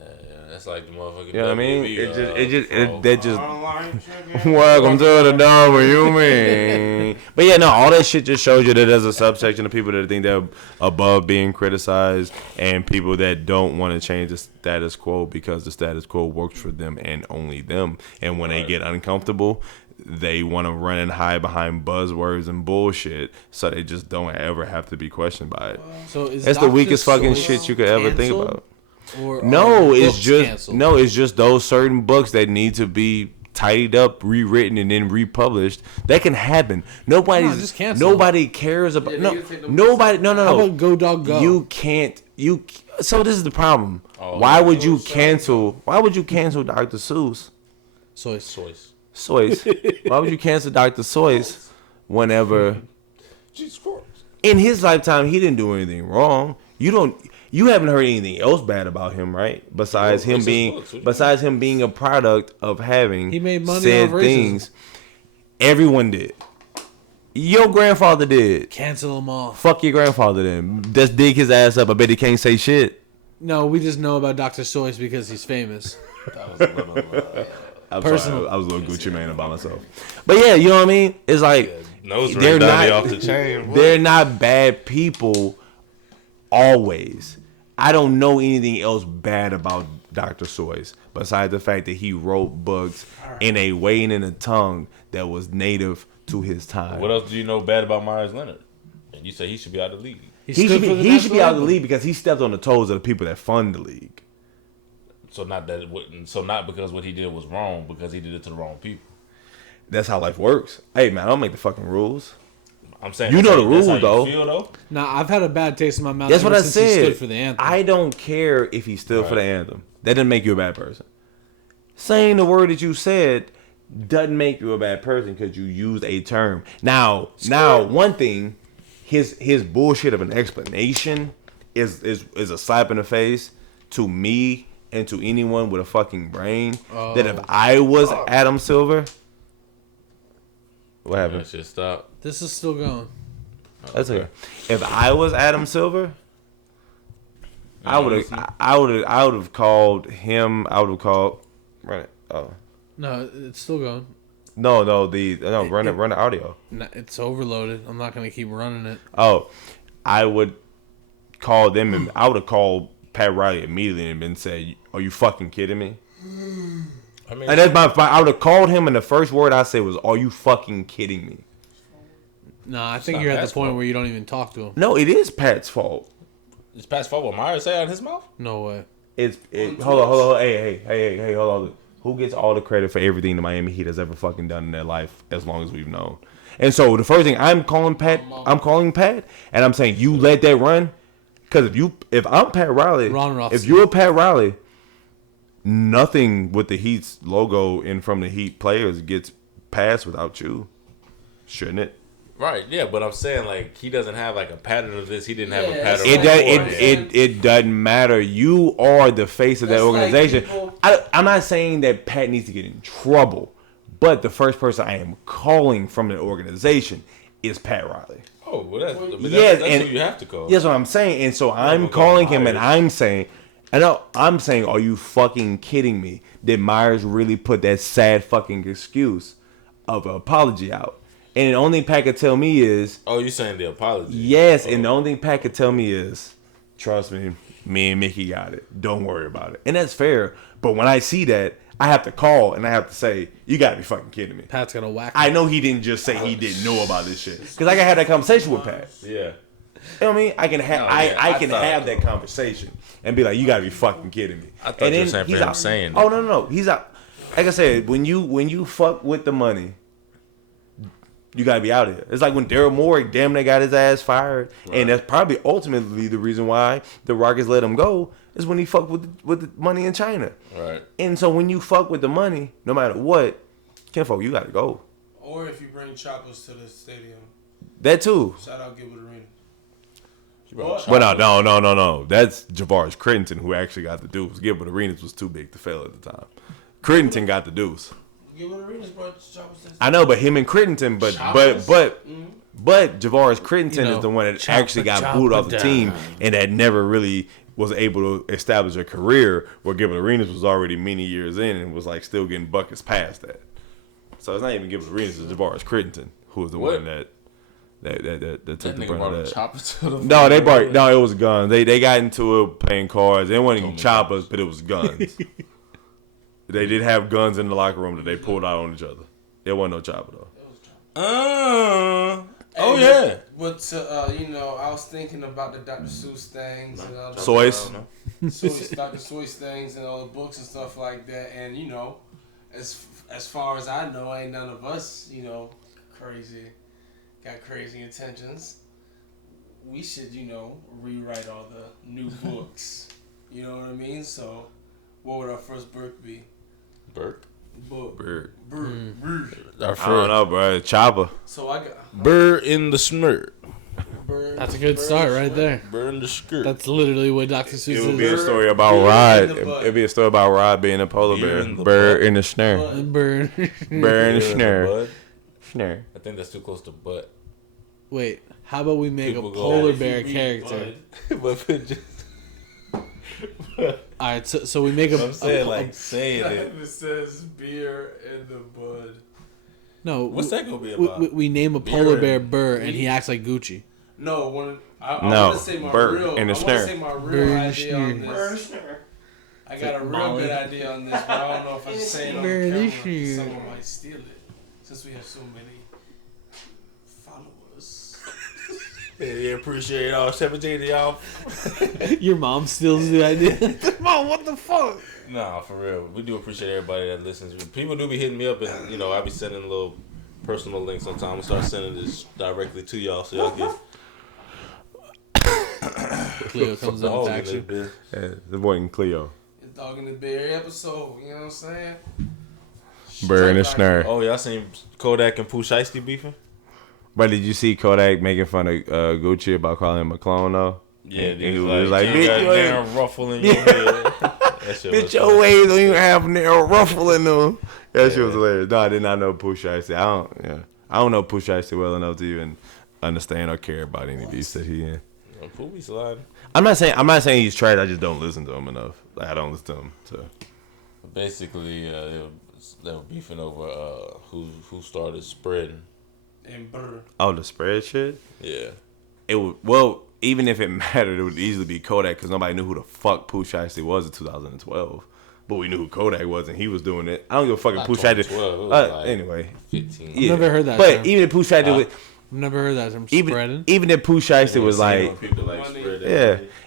Yeah, that's like the motherfucking. You know what I mean? That just. Welcome to the number, you mean? But yeah, no, all that shit just shows you that there's a subsection of people that think they're above being criticized, and people that don't want to change the status quo because the status quo works for them and only them. And when they get uncomfortable, they want to run and hide behind buzzwords and bullshit, so they just don't ever have to be questioned by it. So is that's the weakest fucking shit you could ever think about. It's just those certain books that need to be tidied up, rewritten, and then republished. That can happen. Nobody cares about. Nobody. No. How about Go Dog Go? You can't. So this is the problem. Why would you cancel Dr. Seuss? Seuss. Why would you cancel Dr. Seuss whenever? In his lifetime, he didn't do anything wrong. You haven't heard anything else bad about him, right? Besides him being a product of having he made money said things. Everyone did. Your grandfather did. Cancel him off. Fuck your grandfather then. Just dig his ass up. I bet he can't say shit. No, we just know about Dr. Seuss because he's famous. That was a little, I was a little Gucci Mane about myself. But yeah, you know what I mean? It's like they're not off the chain. They're not bad people always. I don't know anything else bad about Dr. Seuss besides the fact that he wrote books in a way and in a tongue that was native to his time. What else do you know bad about Meyers Leonard? And you say he should be out of the league. He should be out of the league because he stepped on the toes of the people that fund the league. So not because what he did was wrong, because he did it to the wrong people. That's how life works. Hey man, I don't make the fucking rules. I'm saying you know the rules though. Nah, I've had a bad taste in my mouth. That's what I said. He stood for the anthem. I don't care if he stood for the anthem. That doesn't make you a bad person. Saying the word that you said doesn't make you a bad person because you used a term. Now one thing, his bullshit of an explanation is a slap in the face to me and to anyone with a fucking brain. That if I was Adam Silver. What happened? That shit stop. This is still going. That's okay. If I was Adam Silver, I would have called him. I would have called. Run it. Oh. No, it's still going. No. Run the audio. No, it's overloaded. I'm not gonna keep running it. Oh, I would call them, and I would have called Pat Riley immediately and been said, "Are you fucking kidding me?" I mean, and that's I would have called him, and the first word I said was, "Are you fucking kidding me?" No, I think you're at the point where you don't even talk to him. No, it is Pat's fault. It's Pat's fault. What Myers say out of his mouth? No way. Hold on. Hey, hold on. Who gets all the credit for everything the Miami Heat has ever fucking done in their life as long as we've known? And so the first thing I'm calling Pat, and I'm saying you let that run, because if I'm Pat Riley, if you're Pat Riley, nothing with the Heat's logo in from the Heat players gets passed without you, shouldn't it? Right, yeah, but I'm saying like he doesn't have like a pattern of this. He didn't have a pattern. It doesn't matter. You are the face of that organization. I'm not saying that Pat needs to get in trouble, but the first person I am calling from the organization is Pat Riley. Oh, well, yes, that's and who you have to call. That's what I'm saying. And so I'm calling him, and I'm saying, are you fucking kidding me? Did Meyers really put that sad fucking excuse of an apology out? And the only thing Pat could tell me is, oh, you saying the apology? Yes, and the only thing Pat could tell me is, trust me, me and Mickey got it. Don't worry about it. And that's fair. But when I see that, I have to call and I have to say, you gotta be fucking kidding me. Pat's gonna whack him. I know he didn't just say he didn't know about this shit. Because I can have that conversation with Pat. Yeah. You know what I mean? I can have I can have that conversation and be like, you gotta be fucking kidding me. I thought you were saying for him saying that. Oh no. He's out. Like I said, when you fuck with the money, you gotta be out of here. It's like when Daryl Morey damn near got his ass fired, and that's probably ultimately the reason why the Rockets let him go is when he fucked with the money in China. Right. And so when you fuck with the money, no matter what, kinfolk, you gotta go. Or if you bring choppers to the stadium. That too. Shout out Gilbert Arena. But no. That's Javaris Crittenton who actually got the deuce. Gilbert Arenas was too big to fail at the time. Crittenton got the deuce. Gilbert Arenas brought choppers to the stadium. I know, but him and Crittenton, but Javaris Crittenton is the one that actually got booed off the team and that never really was able to establish a career, where Gilbert Arenas was already many years in and was like still getting buckets past that. So it's not even Gilbert Arenas, it's Javaris Crittenton who was the one that took the brunt of that. No, it was guns. They got into it playing cards. It wasn't even choppers, but it was guns. They did have guns in the locker room that they pulled out on each other. There wasn't no chopper though. Oh yeah. But I was thinking about the Dr. Seuss things and all the Seuss, Dr. Seuss things and all the books and stuff like that. And as far as I know, ain't none of us got crazy intentions. We should rewrite all the new books. You know what I mean? So, what would our first book be? Bird. I don't know, bro. Chopper. So I got Bird in the skirt. That's a good start right there. Bird in the skirt. That's literally what Dr. Seuss is. It would be a story about Rod. It'd be a story about Rod being a polar bear. Bird in the snare. Bird in the snare. Snare. I think that's too close to butt. Wait, how about we make a polar bear character? Alright, so we make a. I'm saying saying it. It says beer in the bud. No, what's that gonna be about? We name a polar bear Burr, and he acts like Gucci. No, I want to say my Bird real. in the I want to snare. say my real idea on this. I got a real good idea on this, but I don't know if I should say it on camera. Someone might steal it, since we have so many followers. Yeah, appreciate all 17 of y'all. Your mom steals the idea. Mom, what the fuck? Nah, for real. We do appreciate everybody that listens. People do be hitting me up, and I be sending little personal links sometimes. I'm gonna start sending this directly to y'all so y'all get. Cleo comes up and attacks you. Yeah, the boy in Cleo. It's Dog in the Bear episode. You know what I'm saying? Bird in the snare. Oh, y'all seen Kodak and Pooh Shiesty beefing? But did you see Kodak making fun of Gucci about calling him a clone though? Yeah, and he was like, "Bitch, you ain't ruffling your head." Bitch, your waves don't even have narrow ruffle in them. That shit was hilarious. No, I did not know Pooh Shiesty. I don't know Pooh Shiesty well enough to even understand or care about any beefs that he in. Pooh be sliding. I'm not saying he's trash. I just don't listen to him enough. Like, I don't listen to him. So basically, they were beefing over who started spreading. And Burr. Oh, the spread shit. Yeah. It would even if it mattered, it would easily be Kodak because nobody knew who the fuck Pooh Shiesty was in 2012. But we knew who Kodak was, and he was doing it. I don't give a fuck if Pooh Shiesty. Anyway, 15. Yeah. I've never heard that. But even if Pooh Shiesty was. I've never heard that term. Even if Pooh Shiesty was like,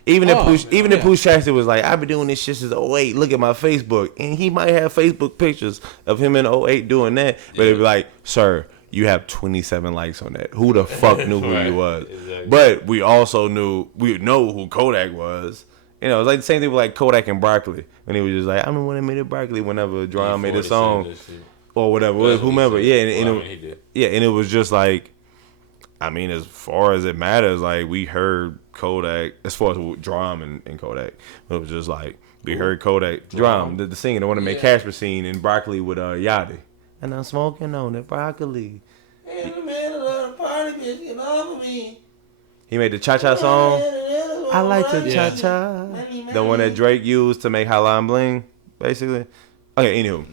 even if Pooh Shiesty was like, I've been doing this shit since 08. Look at my Facebook, and he might have Facebook pictures of him in 08 doing that. But it'd be like, sir, you have 27 likes on that. Who the fuck knew who he was? Exactly. But we know who Kodak was. It's like the same thing with like Kodak and Broccoli. When he was just like, I'm the one that made it Broccoli whenever Drum made a song or whatever, whomever. Yeah, and it was just like, I mean, as far as it matters, like we heard Kodak, as far as Drum and Kodak, it was just like we heard Kodak Drum, the singer, the one that made Cash Machine and Broccoli with Yachty. And I'm smoking on the broccoli. In the middle of the party, if you love me. He made the cha-cha song. I like the cha-cha. The one that Drake used to make Hotline Bling, basically. Okay, anywho.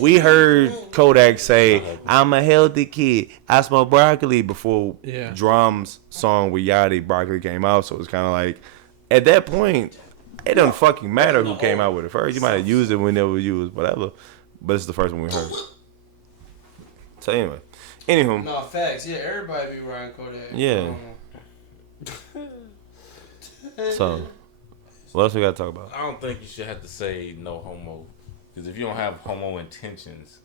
We heard Kodak say, I'm a healthy kid. I smoke broccoli before Drum's song with Yachty Broccoli came out. So it's kind of like, at that point, it doesn't fucking matter who came out with it first. You might have used it when it was used, whatever. But it's the first one we heard. So anyway. Anywho. No, facts. Yeah, everybody be riding Kodak. Yeah. So, what else we got to talk about? I don't think you should have to say no homo. Because if you don't have homo intentions,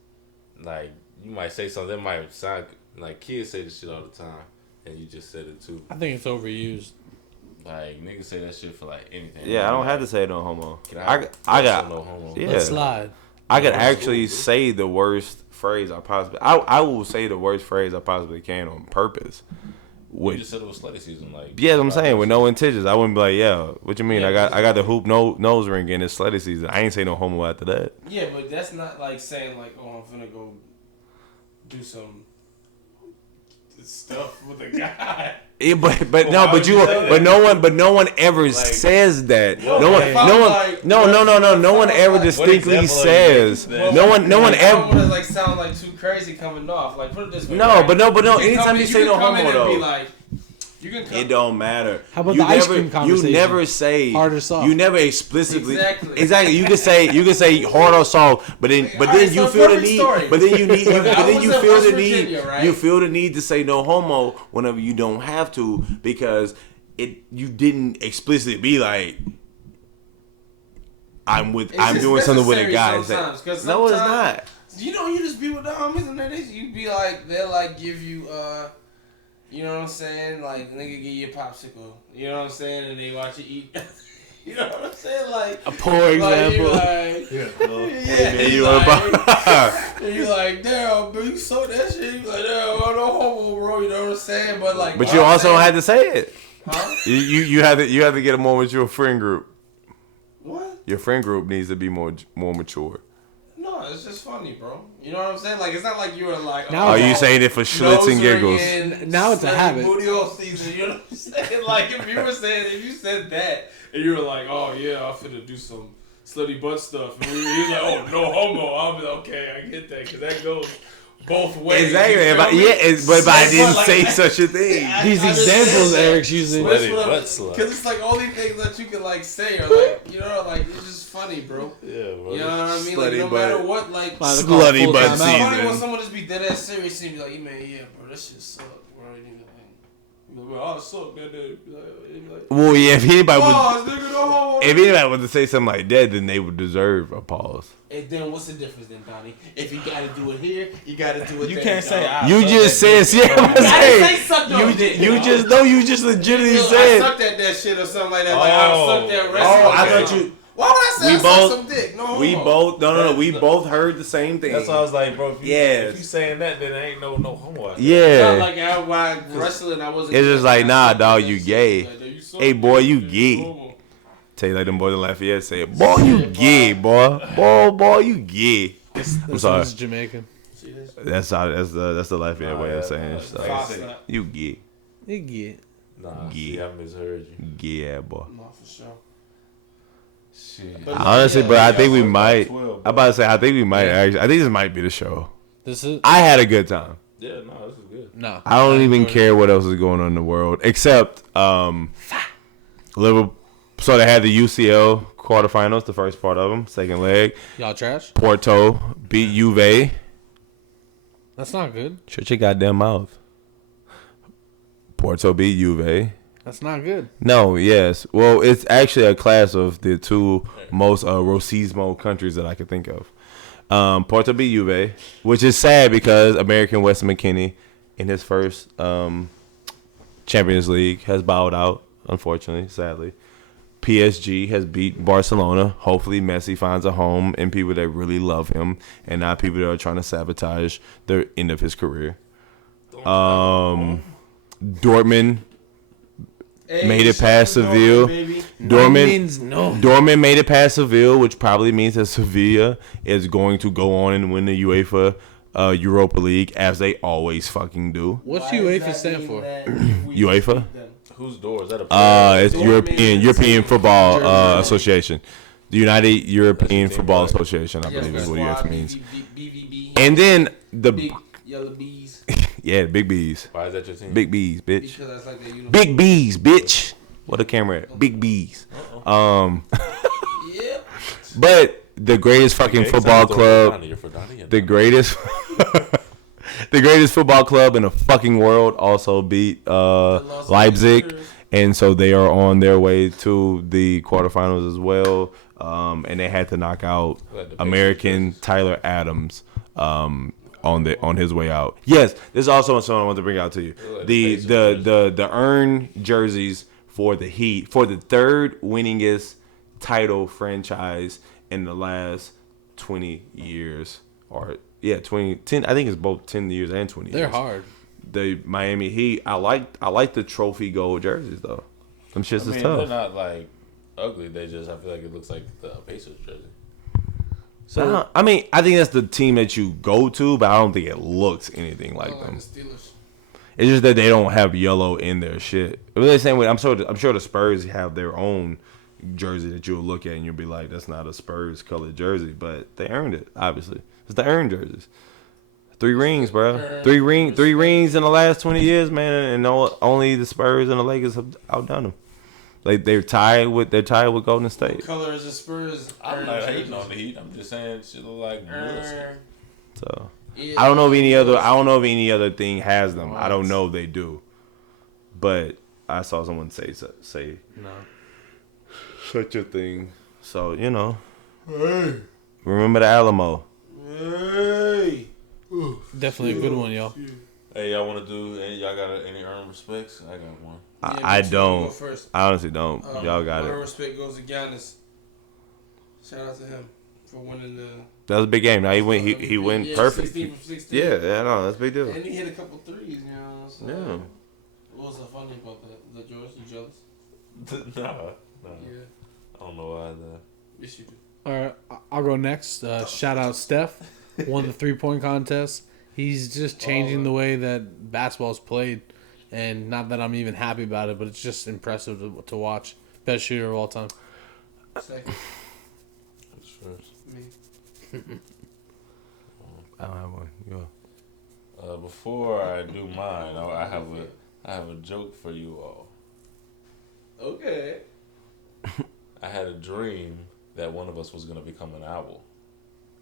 like, you might say something that might sound like kids say this shit all the time. And you just said it too. I think it's overused. Like, niggas say that shit for, like, anything. Yeah, I don't have to say no homo. I got no homo. Yeah. Let's slide. I could actually say the worst phrase I possibly... I will say the worst phrase I possibly can on purpose. You just said it was slutty season, like... Yeah, I'm saying, with no intentions. I wouldn't be like, yeah, what you mean? Yeah, I got the hoop nose ring and it's slutty season. I ain't say no homo after that. Yeah, but that's not like saying, like, oh, I'm finna go do some stuff with a guy. Yeah, but no one ever like, says that. No one ever distinctly says. No one ever. I don't want to like sound like too crazy coming off. Like put it this way. No. Anytime you say no homo though, be like, it don't matter. How about the ice cream conversation? You never say hard or soft. You never explicitly. Exactly. You can say hard or soft, but then you feel the need. But then you feel the need to say no homo whenever you don't have to because you didn't explicitly be like I'm doing something with a guy. No, it's not. You just be with the homies and you be like they'll like give you you know what I'm saying? Like, nigga give you a popsicle. You know what I'm saying? And they watch you eat. You know what I'm saying? Like a poor example. And you're like, damn, bro, you sold that shit. You like, damn, I'm no homo, bro. You know what I'm saying? But like, but you also had to say it. Huh? You had to get a more mature friend group. What? Your friend group needs to be more mature. No, it's just funny, bro. You know what I'm saying? Like, it's not like you were like, now are you saying it for schlitz and giggles? Now it's a habit. Booty hole season, you know what I'm saying? Like, if you said that, and you were like, oh, yeah, I'm finna do some slutty butt stuff. And you're like, oh, no homo. I'll be like, okay, I get that, because that goes both ways. Exactly. But I didn't say such a thing. These examples Eric's using. Because it's like all these things that you can, like, say are like, you know, like, it's just funny, bro. Yeah, bro. You know what I mean? Like, no matter what, like, slutty butt season. It's funny when someone just be dead ass serious and be like, man, yeah, bro, that shit suck, bro. Well, suck that day. Well, yeah, if anybody was to say something like that, then they would deserve a pause. And then what's the difference then, Donny? If you gotta do it here, you gotta do it there. You can't say you just said, you just legitimately said. I sucked at that shit or something like that. Like, I sucked that restaurant. I thought you. Why would I say I sucked some dick? No, we both heard the same thing. That's why I was like, bro, if you saying that, then there ain't no homo out there. Yeah. Not like while wrestling, I wasn't. It's just like, nah, dog, you gay. Hey, boy, you gay. Tell you like them boys in Lafayette say, boy, you gay, boy. Boy, you gay. I'm sorry. This Jamaican. That's the Lafayette way of saying stuff. You gay. You gay. Nah, gay. I misheard you. Gay, boy. No, for sure. Shit. Honestly, bro, I think we might. I'm about to say, I think we might actually. I think this might be the show. I had a good time. Yeah, no, this is good. No, I don't even care what else is going on in the world except Liverpool. So they had the UCL quarterfinals, the first part of them, second leg. Y'all trash. Porto beat Juve. That's not good. Shut your goddamn mouth. Porto beat Juve. That's not good. No, yes. Well, it's actually a class of the two most racismo countries that I could think of. Porto beat Juve, which is sad because American Weston McKennie in his first Champions League has bowed out, unfortunately, sadly. PSG has beat Barcelona. Hopefully Messi finds a home in people that really love him and not people that are trying to sabotage the end of his career. Dortmund made it past Seville. Dortmund made it past Seville, which probably means that Sevilla is going to go on and win the UEFA Europa League, as they always fucking do. What's UEFA stand for? UEFA? Whose door is that? A It's European Football Association. The United European Football Association, I believe is what UEFA means. And then the big yellow bees. yeah, big B's. Why is that your team? Big B's, bitch. Because that's like their uniform. Big B's, bitch. What a camera at? Big B's. Yeah. But the greatest fucking football club, the greatest, the greatest football club in the fucking world also beat Leipzig, and so they are on their way to the quarterfinals as well. And they had to knock out American Tyler Adams on his way out. Yes, this is also something I want to bring out to you. The earned jerseys for the Heat, for the third winningest title franchise in the last 20 years, or 10. I think it's both 10 years and 20 years. They're hard. The Miami Heat. I like the trophy gold jerseys though. Them shits is tough. They're not like ugly. They just, I feel like it looks like the Pacers jersey. So I think that's the team that you go to, but I don't think it looks anything like them. The Steelers. It's just that they don't have yellow in their shit. But the same way, I'm sure the Spurs have their own jersey that you'll look at and you'll be like, that's not a Spurs colored jersey, but they earned it. Obviously, it's the earned jerseys. 3 rings, bro. 3 rings in the last 20 years, man, and only the Spurs and the Lakers have outdone them. Like they're tied with Golden State. What color is the Spurs? I'm not hating on the Heat. I'm just saying shit look like so I don't know if any other thing has them. I don't know if they do, but I saw someone say no such a thing. So hey, remember the Alamo. Hey, definitely a good one, y'all. Hey, y'all want to do? Y'all got any earned respects? I got one. I don't. I honestly don't. Y'all got it. Respect goes to Giannis. Shout out to him for winning the. That was a big game. Now he went. He went perfect. 16 from 16. Yeah, no, that's a big deal. And he hit a couple threes. You know. So yeah. What was so funny about that? The George, you jealous? No. Yeah. I don't know why. Yes, you do. All right, I'll go next. Shout out Steph, won the 3-point contest. He's just changing the way that basketball's played, and not that I'm even happy about it, but it's just impressive to watch. Best shooter of all time. Second. Who's first? Me. I don't have one. Go. Before I do mine, I have a joke for you all. Okay. I had a dream that one of us was gonna become an owl.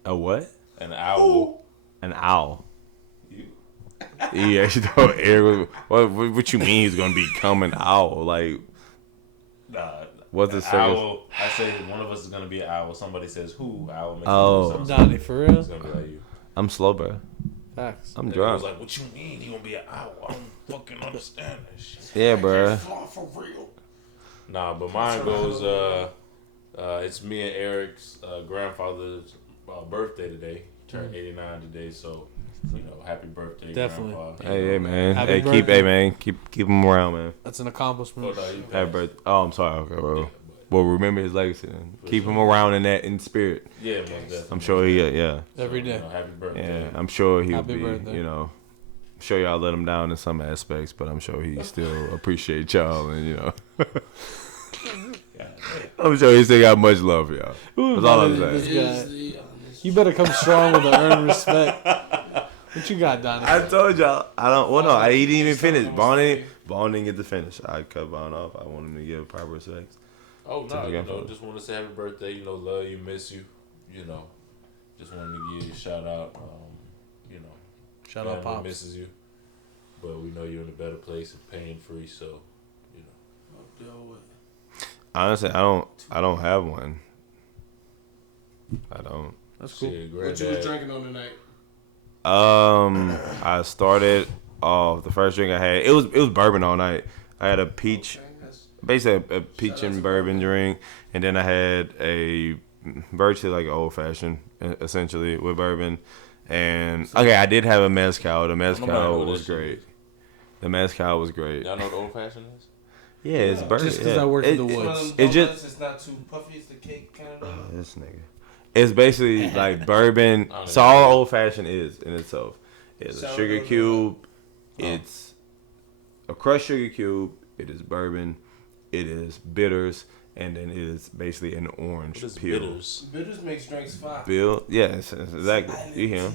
A what? An owl. An owl. You. He actually told Eric, what you mean he's gonna become an owl? Like, nah. What's the owl? I say one of us is gonna be an owl. Somebody says who? Owl makes Donny, for real? It's gonna be like you. I'm slow, bro. Facts. I'm drunk. I was like, what you mean he gonna be an owl? I don't fucking understand this shit. Yeah, bro. For real. Nah, but mine goes. It's me and Eric's grandfather's birthday today. Turned 89 today, so happy birthday, definitely. Grandpa. Hey, man. Happy Keep him around, man. That's an accomplishment. Happy birthday. Oh, I'm sorry. Okay, bro. Well, remember his legacy. Then. Keep him around in spirit. Yeah, most definitely. I'm sure Every day. Happy birthday. Yeah, I'm sure he'll Happy be. birthday. I'm sure y'all let him down in some aspects, but I'm sure he still appreciate y'all, and I'm sure he still got much love for y'all. That's all I'm saying. You better come strong with the earned respect. What you got, Donny? I told y'all. I don't. Well, no, he didn't even finish. Vaughn didn't get to finish. I cut Vaughn off. I want him to give proper respect. Oh no, just want to say happy birthday. Love you, miss you. Just wanted to give you a shout out. Shout out, Pops. Misses you, but we know you're in a better place and pain free. So, Honestly, I don't have one. I don't. That's cool. What you was drinking on tonight? I started off the first drink I had. It was bourbon all night. I had a peach, basically a peach and bourbon drink, and then I had a virtually like an old fashioned, essentially with bourbon. And okay, I did have a mezcal. The mezcal was great. Y'all know what old fashioned is? Yeah, it's bourbon. Just because I work in the woods. It's not too puffy. It's the cake kind of. This nigga. It's basically like bourbon. So all old fashioned is in itself. It's a sugar cube. It's a crushed sugar cube. It is bourbon. It is bitters. And then it is basically an orange peel. Bitters makes drinks fire. Yes, exactly. You hear him.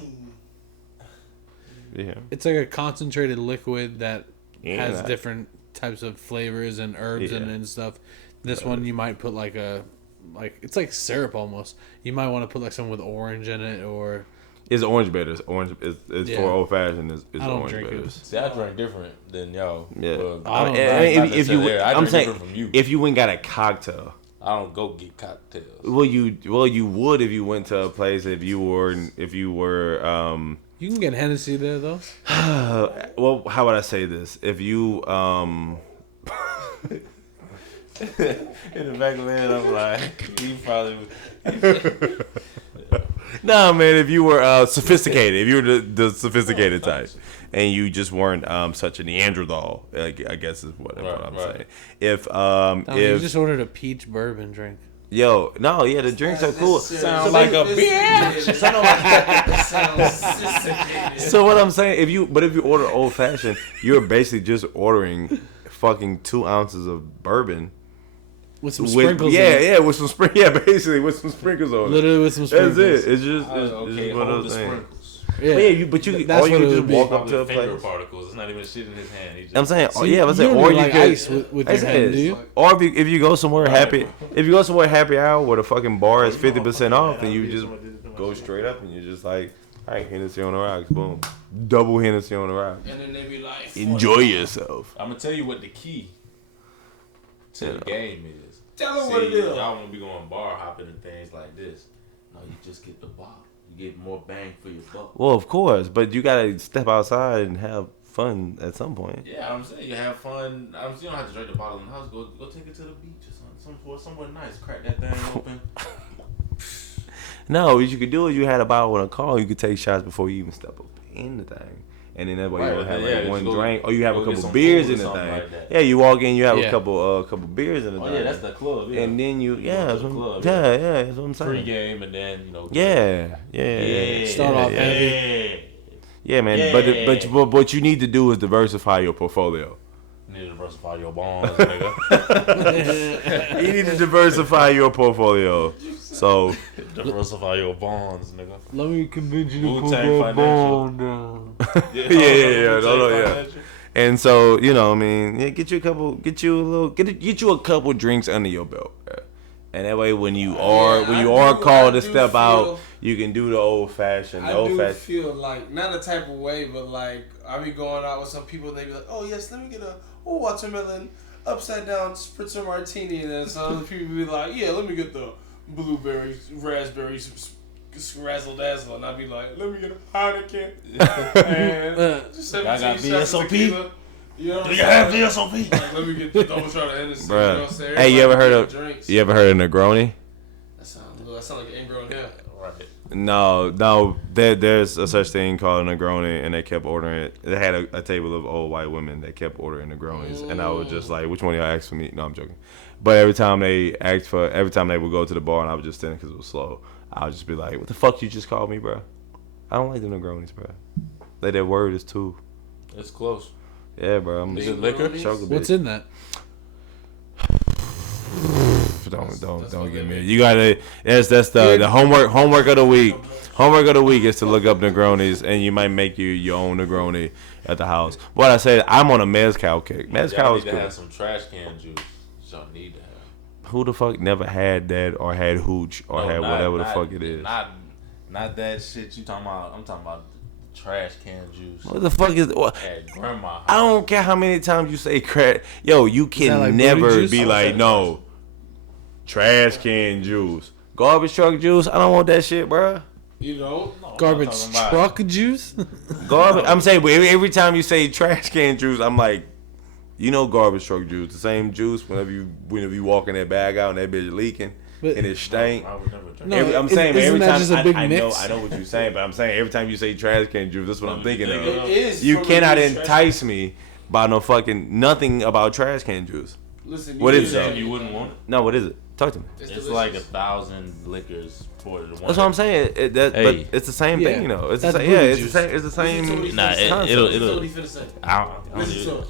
Yeah. It's like a concentrated liquid that has different types of flavors and herbs and stuff. This one you might put like it's like syrup almost. You might want to put like something with orange in it or. It's orange bitters. Orange is for old fashioned. It's orange bitters. See, I drink different than y'all. Yeah. I'm saying if you went and got a cocktail. I don't go get cocktails. Well, you would if you went to a place. If you were. You can get Hennessy there though. Well, how would I say this? If you in the back of my head, I'm like, you probably. No, man. If you were sophisticated, if you were the sophisticated type, and you just weren't such a Neanderthal, I guess is what I'm saying. If you just ordered a peach bourbon drink. Yo, no, yeah, the drinks are cool. Sounds like a bitch. So what I'm saying, if you order old fashioned, you're basically just ordering fucking 2 ounces of bourbon. With some sprinkles. With some basically with some sprinkles on it. Literally with some sprinkles. That's it. It's just one of those things. Yeah, you just walk up to a place. Particles. It's not even shit in his hand. I'm saying, or you could ice with your hand, do you? Or if you go somewhere happy hour where the fucking bar is 50% off, then you just go straight up and you're just like, all right, Hennessy on the rocks, boom, double Hennessy on the rocks. And then they be like, enjoy yourself. I'm gonna tell you what the key to the game is. Tell them what it is. Y'all won't be going bar hopping and things like this. No, you just get the bottle. You get more bang for your buck. Well, of course, but you gotta step outside and have fun at some point. Yeah, I'm saying you have fun. You don't have to drink the bottle in the house. Go take it to the beach or somewhere nice. Crack that thing open. No, what you could do is you had a bottle in a car. You could take shots before you even step up in the thing. And then that way you have one drink, or you have a couple beers in the thing. Like you walk in, you have a couple beers in the thing. Yeah, that's the club. Yeah. And then that's what I'm saying. Pre-game and then Start off heavy. Yeah, man. But what you need to do is diversify your portfolio. You need to diversify your bonds, nigga. You need to diversify your portfolio. So diversify your bonds, nigga. Let me convince you to put Wu-Tang that bond down. Yeah. And so, get you a couple drinks under your belt, bro. And that way, when you are called to step out, you can do the old fashioned. I feel like not a type of way, but like I be going out with some people. They be like, "Oh yes, let me get a watermelon upside down spritzer martini," and then some other people be like, "Yeah, let me get the blueberry, raspberry, razzle dazzle," and I be like, "Let me get a Heineken." And just 17 shots of tequila. You know what I'm saying? have VSOP? Like, let me get the double shot of Hennessy. Bruh. You know what I'm saying? Hey, you ever heard of Negroni? That sound like an ingrown hair. Right. No. There's a such thing called a Negroni, and they kept ordering it. They had a table of old white women that kept ordering Negronis, and I was just like, "Which one of y'all asked for me?" No, I'm joking. But every time they would go to the bar, and I was just standing because it was slow, I would just be like, "What the fuck you just called me, bro? I don't like the Negronis, bro. Like that word is too." It's close. Yeah, bro. Is it liquor? What's in that? Don't get me. You gotta. That's the homework of the week. Homework of the week is to look up Negronis, and you might make your own Negroni at the house. What I said, I'm on a mezcal kick. Mezcal is cool. cool. Have some trash can juice. Y'all need to have. Who the fuck never had that or had hooch or had whatever the fuck it is? Not that shit you talking about. I'm talking about trash can juice. What the fuck is what? At grandma house. I don't care how many times you say crack. Yo, you can like never be like, no, trash can juice. Garbage truck juice? I don't want that shit, bro. You know? No, garbage truck juice? Garbage. I'm saying, but every time you say trash can juice, I'm like, garbage truck juice. The same juice whenever you walking that bag out and that bitch leaking. But, and it stank. I would never drink. No, I'm saying every time I know what you're saying, but I'm saying every time you say trash can juice, that's what I'm thinking of. You cannot entice me by nothing about trash can juice. Listen, what is it? You wouldn't want it? No, what is it? Talk to me. It's like 1,000 liquors for the one. That's what I'm saying. But it's the same thing, you know. It's the same. Yeah, it's the same. It's the same. Nah, it'll. I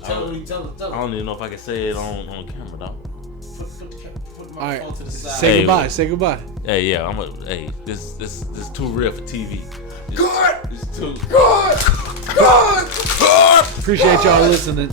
don't even know if I can say it on camera, dog. All right, say goodbye. Say goodbye. Hey, yeah, this is too real for TV. It's too. Appreciate y'all listening.